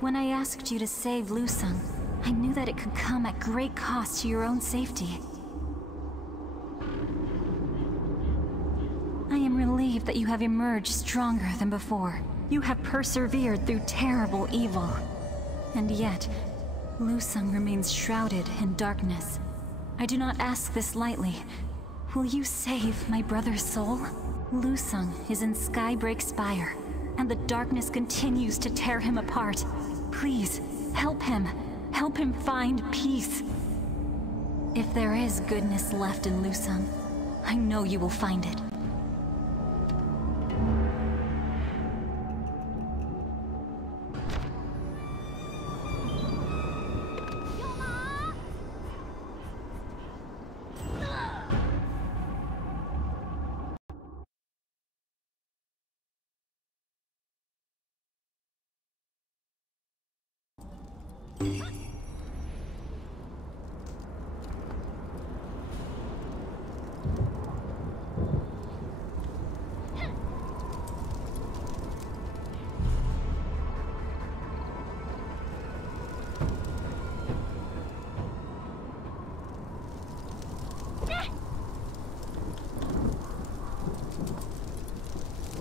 When I asked you to save Lu Sung, I knew that it could come at great cost to your own safety. I am relieved that you have emerged stronger than before. You have persevered through terrible evil. And yet, Lu Sung remains shrouded in darkness. I do not ask this lightly. Will you save my brother's soul? Lu Sung is in Skybreak Spire, and the darkness continues to tear him apart. Please, help him. Help him find peace. If there is goodness left in Lu Sung, I know you will find it.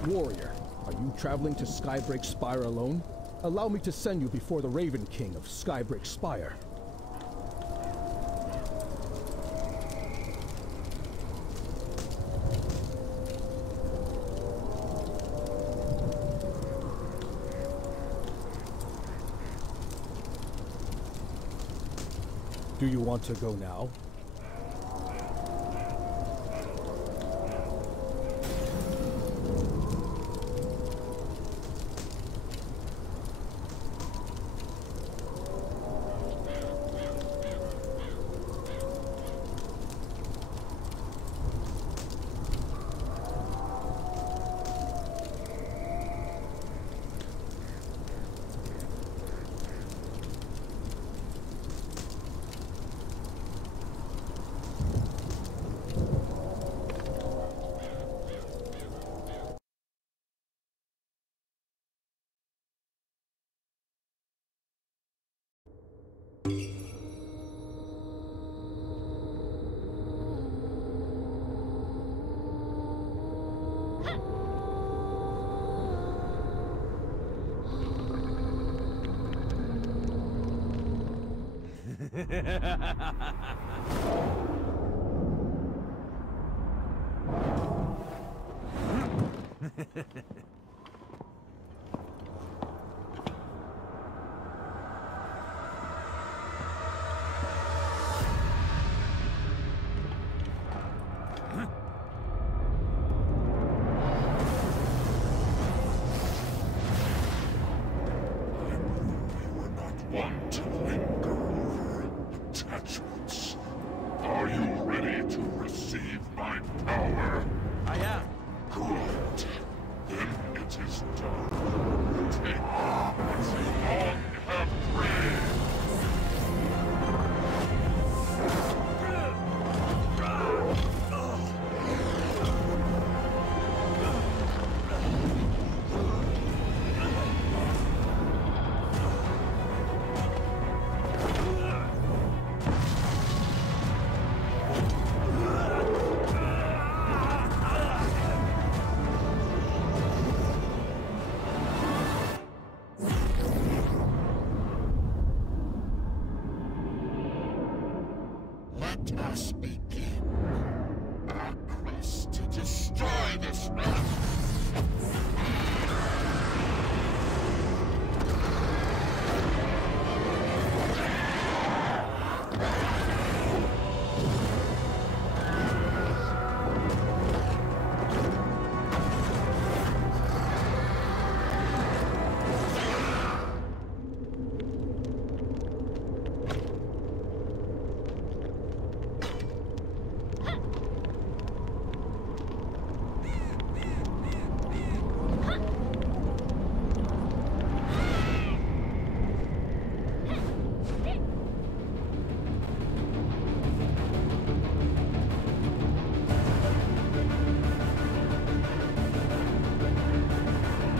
Warrior, are you traveling to Skybreak Spire alone? Allow me to send you before the Raven King of Skybreak Spire. Do you want to go now? Want to linger over attachments. Are you ready to receive my power? I am. Good. Then it is done. Take what you long have prayed. Let us begin. Our quest to destroy this realm.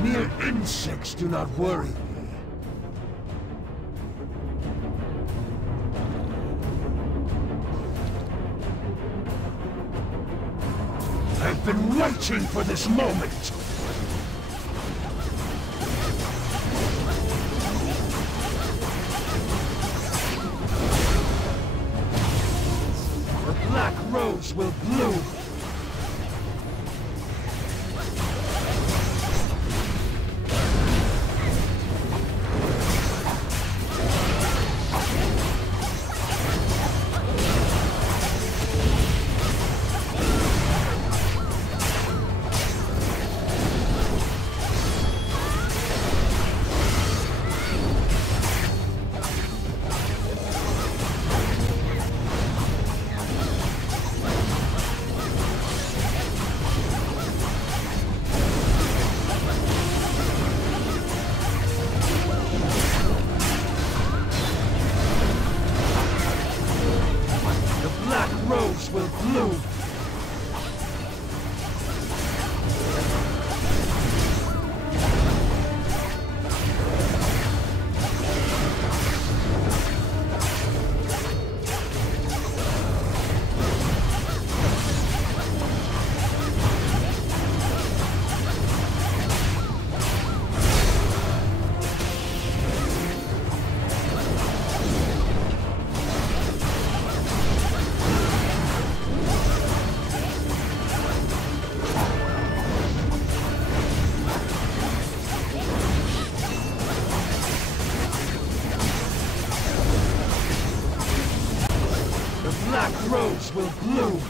Mere insects do not worry me. I've been waiting for this moment! The black rose will bloom! rose will bloom!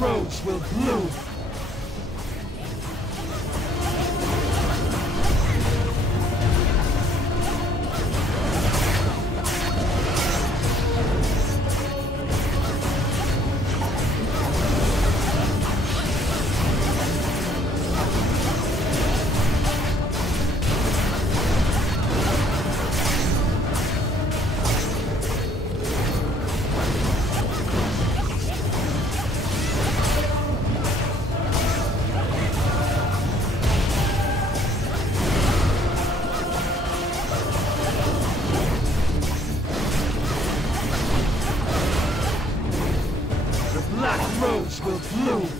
Rose will bloom! Rose will bloom!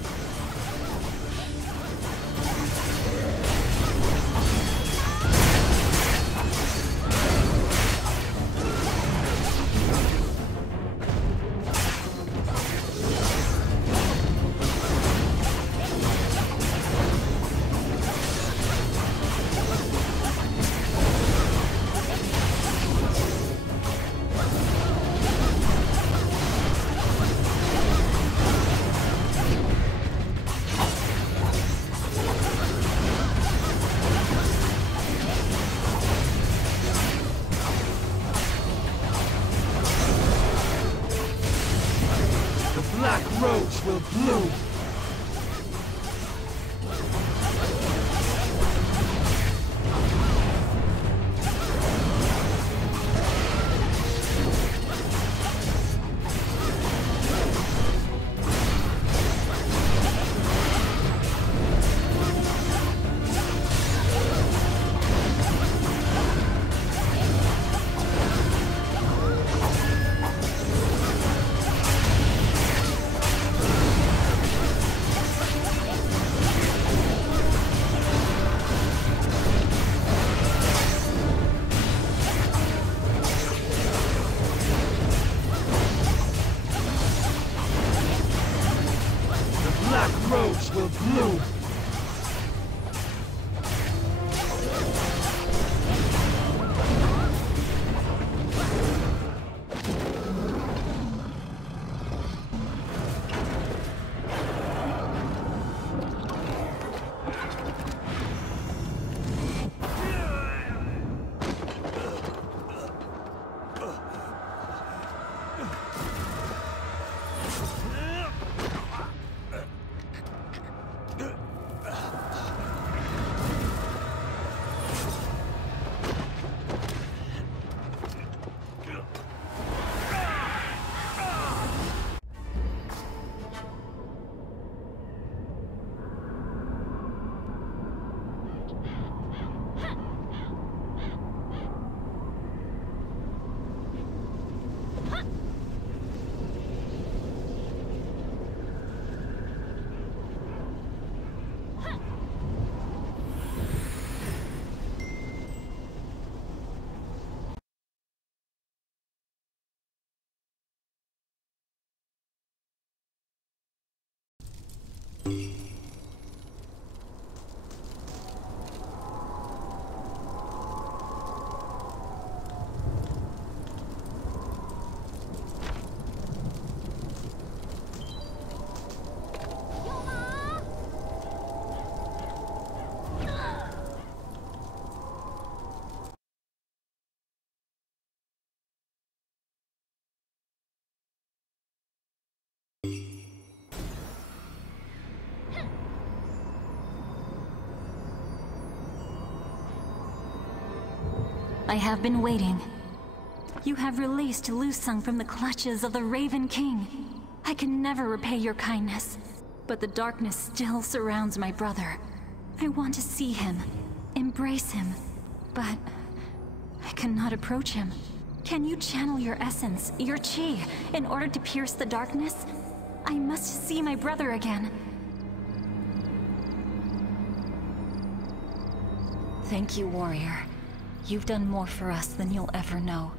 Black rose will bloom! Black rose will bloom! I have been waiting. You have released Lusung from the clutches of the Raven King. I can never repay your kindness, but the darkness still surrounds my brother. I want to see him, embrace him, but I cannot approach him. Can you channel your essence, your chi, in order to pierce the darkness? I must see my brother again. Thank you, warrior. You've done more for us than you'll ever know.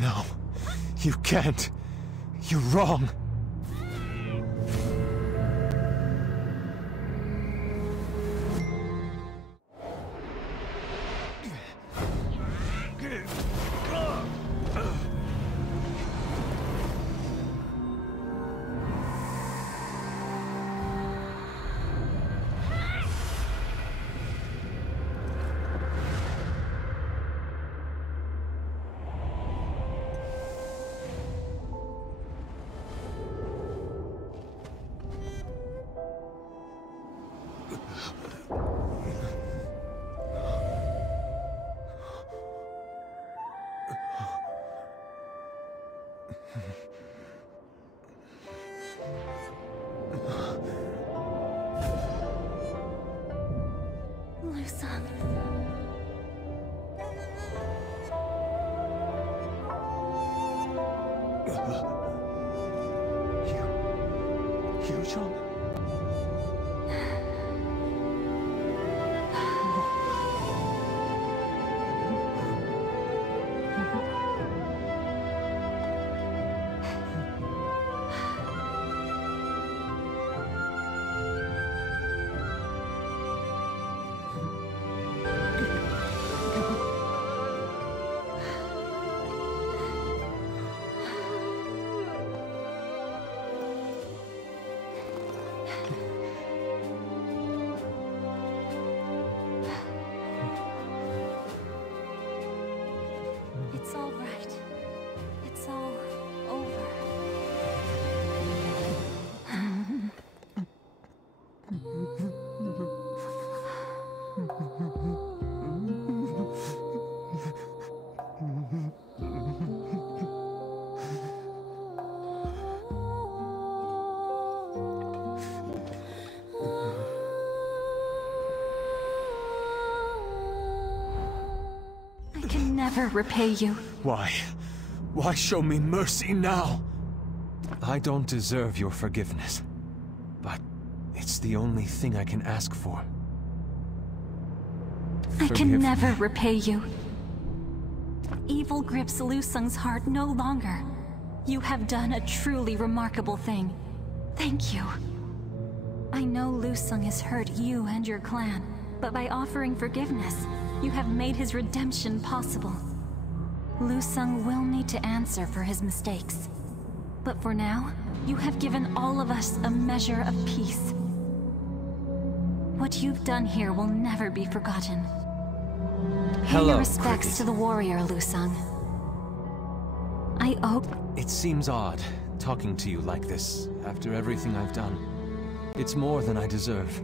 No, you can't. You're wrong. It's all right. It's all over. I can never repay you. Why? Why show me mercy now? I don't deserve your forgiveness, but it's the only thing I can ask for. I Forgive can me. never repay you. Evil grips Lu Sung's heart no longer. You have done a truly remarkable thing. Thank you. I know Lu Sung has hurt you and your clan, but by offering forgiveness, you have made his redemption possible. Lu Sung will need to answer for his mistakes. But for now, you have given all of us a measure of peace. What you've done here will never be forgotten. Pay Hello, your respects Cricket. to the warrior, Lu Sung. I hope... It seems odd, talking to you like this, after everything I've done. It's more than I deserve.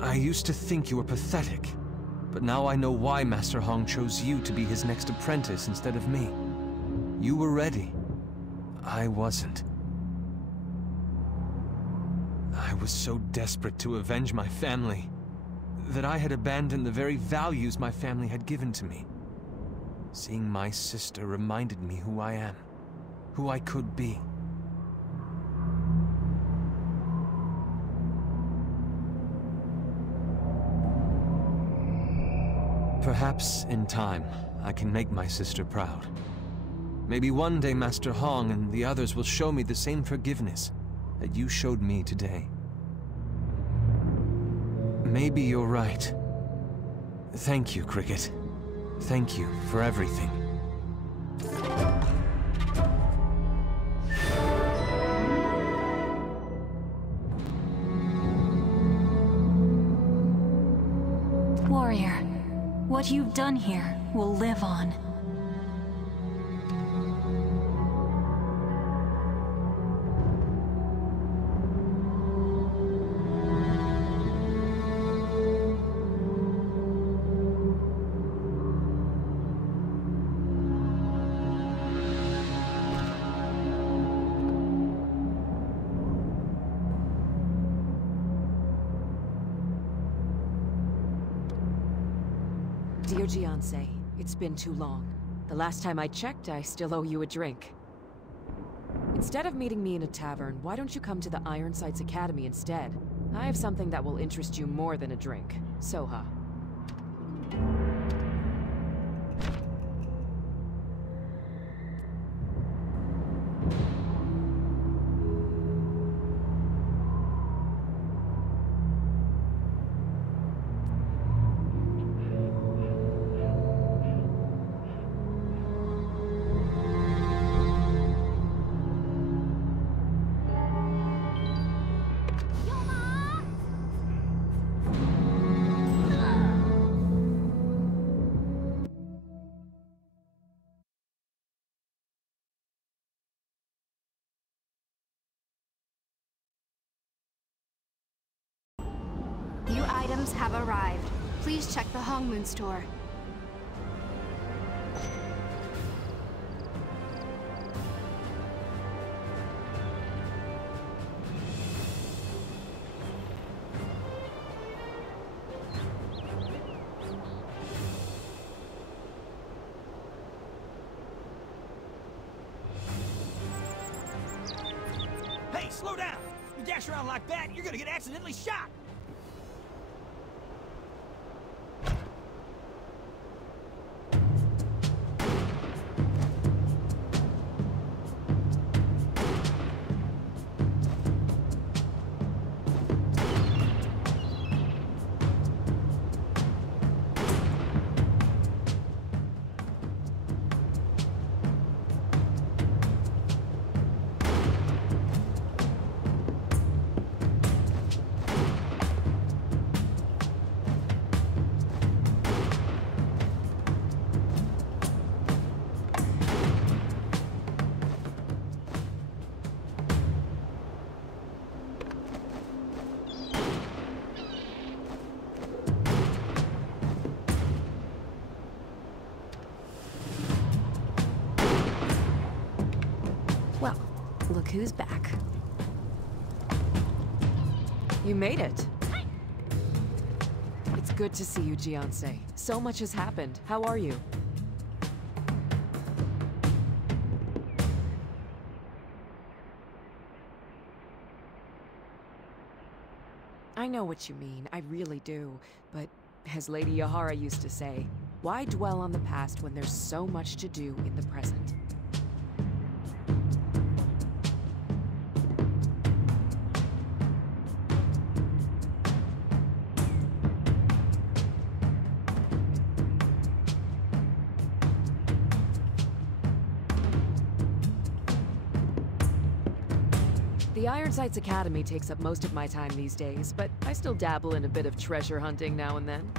I used to think you were pathetic, but now I know why Master Hong chose you to be his next apprentice instead of me. You were ready. I wasn't. I was so desperate to avenge my family that I had abandoned the very values my family had given to me. Seeing my sister reminded me who I am, who I could be. Perhaps, in time, I can make my sister proud. Maybe one day Master Hong and the others will show me the same forgiveness that you showed me today. Maybe you're right. Thank you, Cricket. Thank you for everything. warrior. What you've done here will live on. Dear Gianse, it's been too long. The last time I checked, I still owe you a drink. Instead of meeting me in a tavern, why don't you come to the Iron Sights Academy instead? I have something that will interest you more than a drink. Soha. New items have arrived. Please check the Hongmoon store. Hey, slow down! You dash around like that, you're gonna get accidentally shot! Well, look who's back. You made it. It's good to see you, Gianse. So much has happened. How are you? I know what you mean, I really do. But as Lady Yahara used to say, why dwell on the past when there's so much to do in the present? The Iron Sights Academy takes up most of my time these days, but I still dabble in a bit of treasure hunting now and then.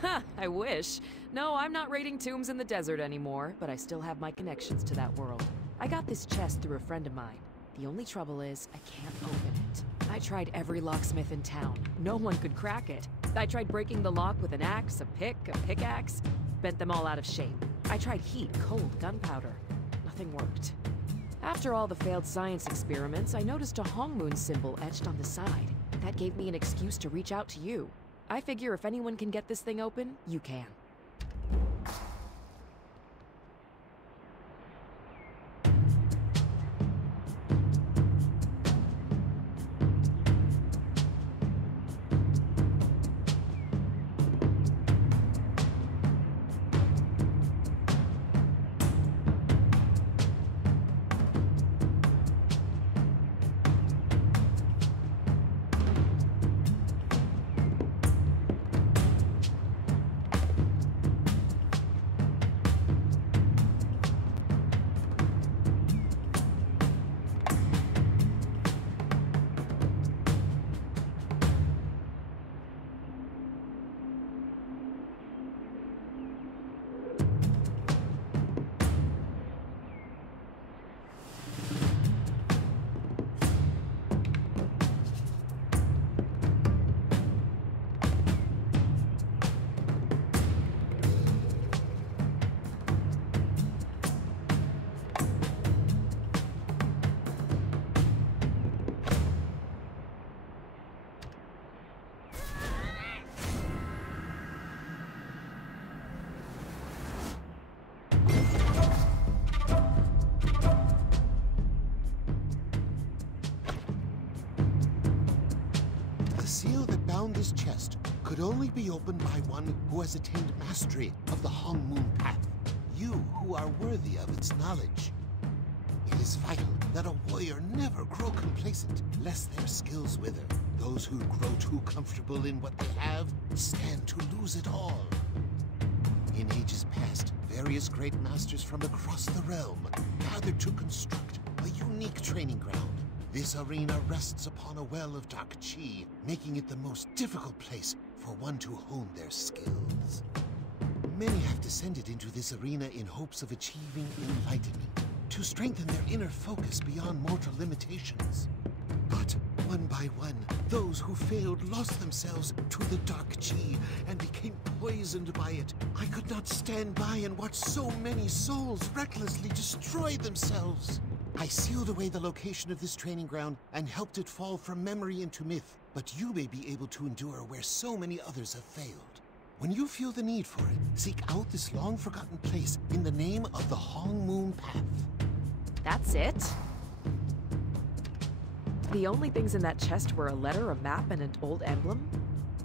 Ha! I wish. No, I'm not raiding tombs in the desert anymore, but I still have my connections to that world. I got this chest through a friend of mine. The only trouble is, I can't open it. I tried every locksmith in town. No one could crack it. I tried breaking the lock with an axe, a pickaxe. Bent them all out of shape. I tried heat, cold, gunpowder. Nothing worked. After all the failed science experiments, I noticed a hongmoon symbol etched on the side. That gave me an excuse to reach out to you. I figure if anyone can get this thing open, you can. this chest could only be opened by one who has attained mastery of the hongmoon path. You who are worthy of its knowledge. It is vital that a warrior never grow complacent, lest their skills wither. Those who grow too comfortable in what they have stand to lose it all. In ages past, various great masters from across the realm gathered to construct a unique training ground. This arena rests upon a well of dark chi, making it the most difficult place for one to hone their skills. Many have descended into this arena in hopes of achieving enlightenment, to strengthen their inner focus beyond mortal limitations. But one by one, those who failed lost themselves to the dark chi and became poisoned by it. I could not stand by and watch so many souls recklessly destroy themselves. I sealed away the location of this training ground and helped it fall from memory into myth, but you may be able to endure where so many others have failed. When you feel the need for it, seek out this long-forgotten place in the name of the hongmoon path. That's it? The only things in that chest were a letter, a map, and an old emblem?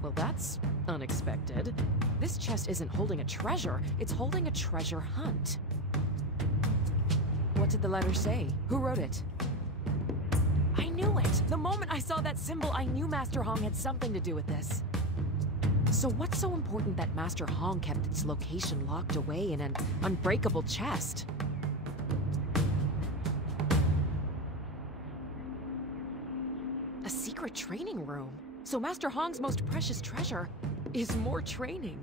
Well, that's unexpected. This chest isn't holding a treasure, it's holding a treasure hunt. What did the letter say? Who wrote it? I knew it! The moment I saw that symbol, I knew Master Hong had something to do with this. So what's so important that Master Hong kept its location locked away in an unbreakable chest? A secret training room. So Master Hong's most precious treasure is more training.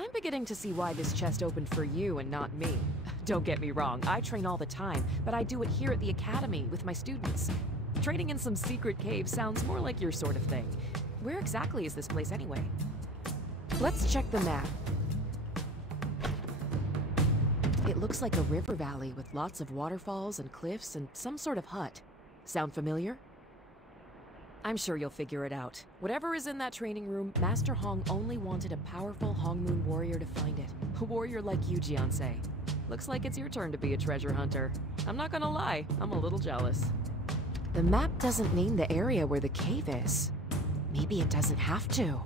I'm beginning to see why this chest opened for you and not me. Don't get me wrong, I train all the time, but I do it here at the academy with my students. Training in some secret cave sounds more like your sort of thing. Where exactly is this place anyway? Let's check the map. It looks like a river valley with lots of waterfalls and cliffs and some sort of hut. Sound familiar? I'm sure you'll figure it out. Whatever is in that training room, Master Hong only wanted a powerful Hongmoon warrior to find it. A warrior like you, Jiansei. Looks like it's your turn to be a treasure hunter. I'm not gonna lie, I'm a little jealous. The map doesn't name the area where the cave is. Maybe it doesn't have to.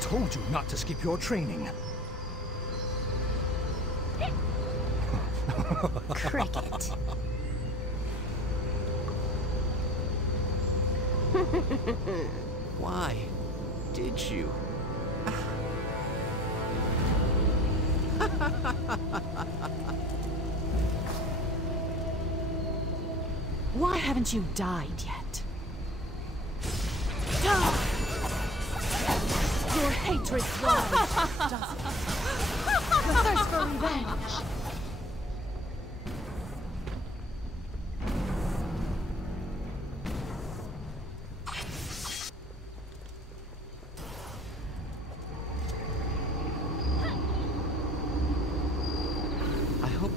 told you not to skip your training. Cricket. Why did you? Why haven't you died yet? Your hatred grows, doesn't it? The thirst for revenge.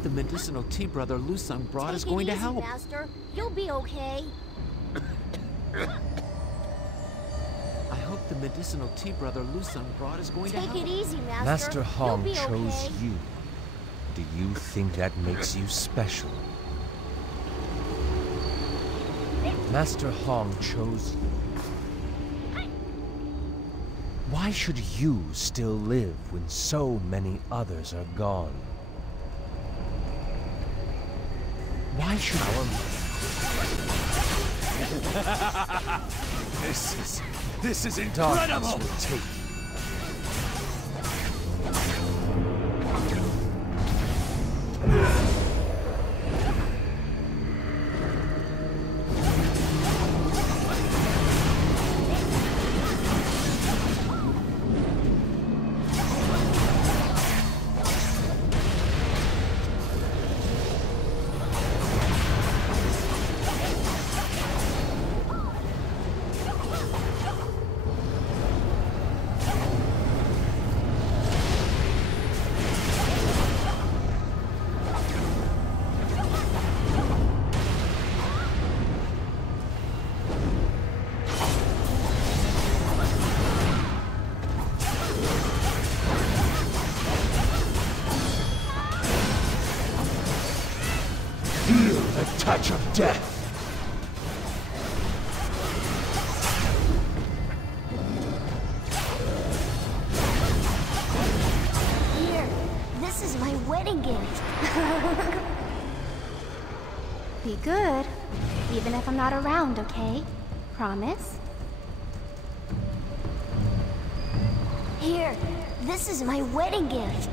The medicinal tea brother Lusung brought is going to help. Master. You'll be okay. I hope the medicinal tea brother Lusung brought is going to help. Take it easy, Master. Master Hong You'll be chose okay. you. Do you think that makes you special? Master Hong chose you. Why should you still live when so many others are gone? Why should This is incredible! Darkness will take The touch of death. Here, this is my wedding gift. Be good, even if I'm not around, okay? Promise? Here, this is my wedding gift.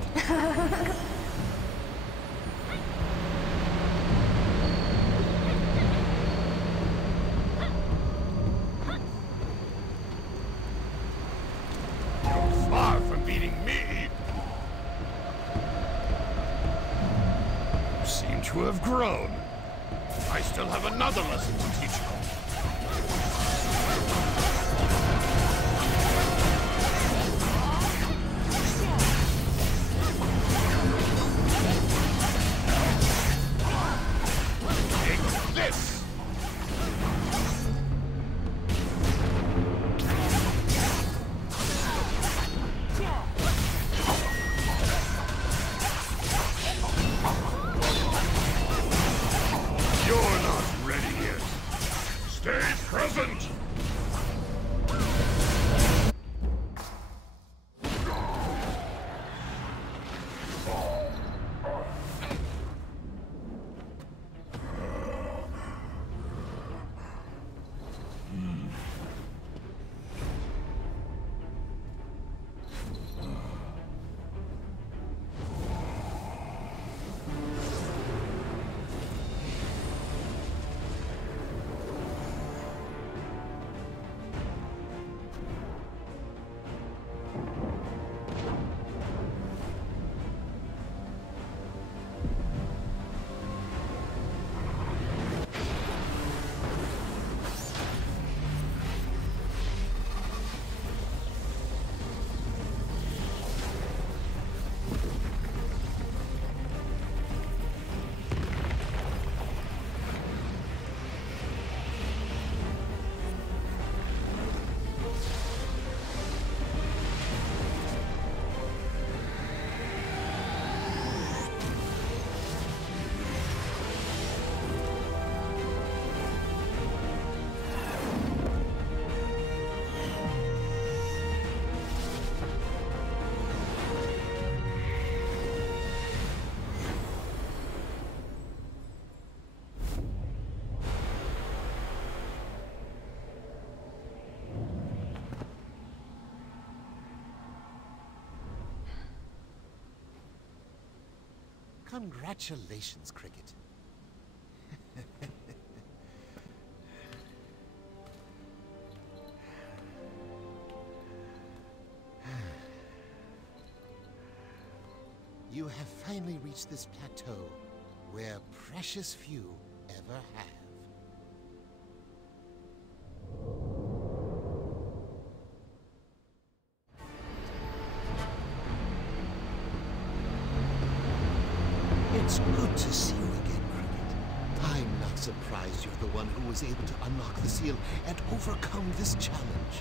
Far from beating me. You seem to have grown. I still have another lesson to teach you. Take this! Congratulations, Cricket. You have finally reached this plateau, where precious few ever have. It's good to see you again, Cricket. I'm not surprised you're the one who was able to unlock the seal and overcome this challenge.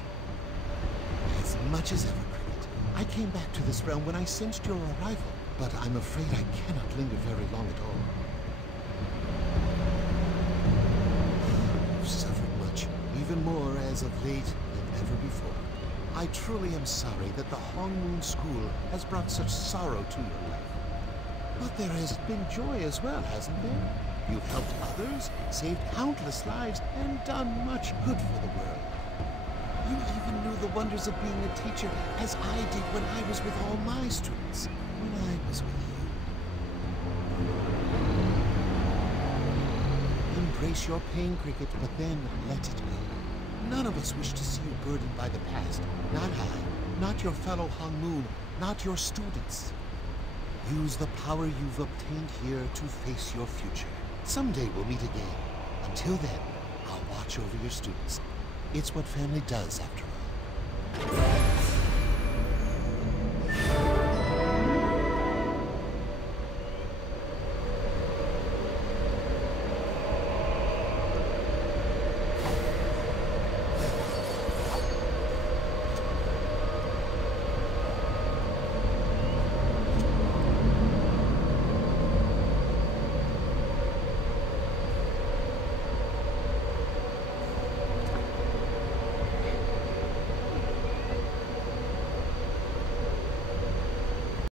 As much as ever, Cricket, I came back to this realm when I sensed your arrival, but I'm afraid I cannot linger very long at all. You've suffered much, even more as of late than ever before. I truly am sorry that the Hongmoon School has brought such sorrow to your life. But there has been joy as well, hasn't there? You've helped others, saved countless lives, and done much good for the world. You even knew the wonders of being a teacher, as I did when I was with all my students, when I was with you. Embrace your pain, Cricket, but then let it go. None of us wish to see you burdened by the past. Not I, not your fellow Hongmoon, not your students. Use the power you've obtained here to face your future. Someday we'll meet again. Until then, I'll watch over your students. It's what family does, after all.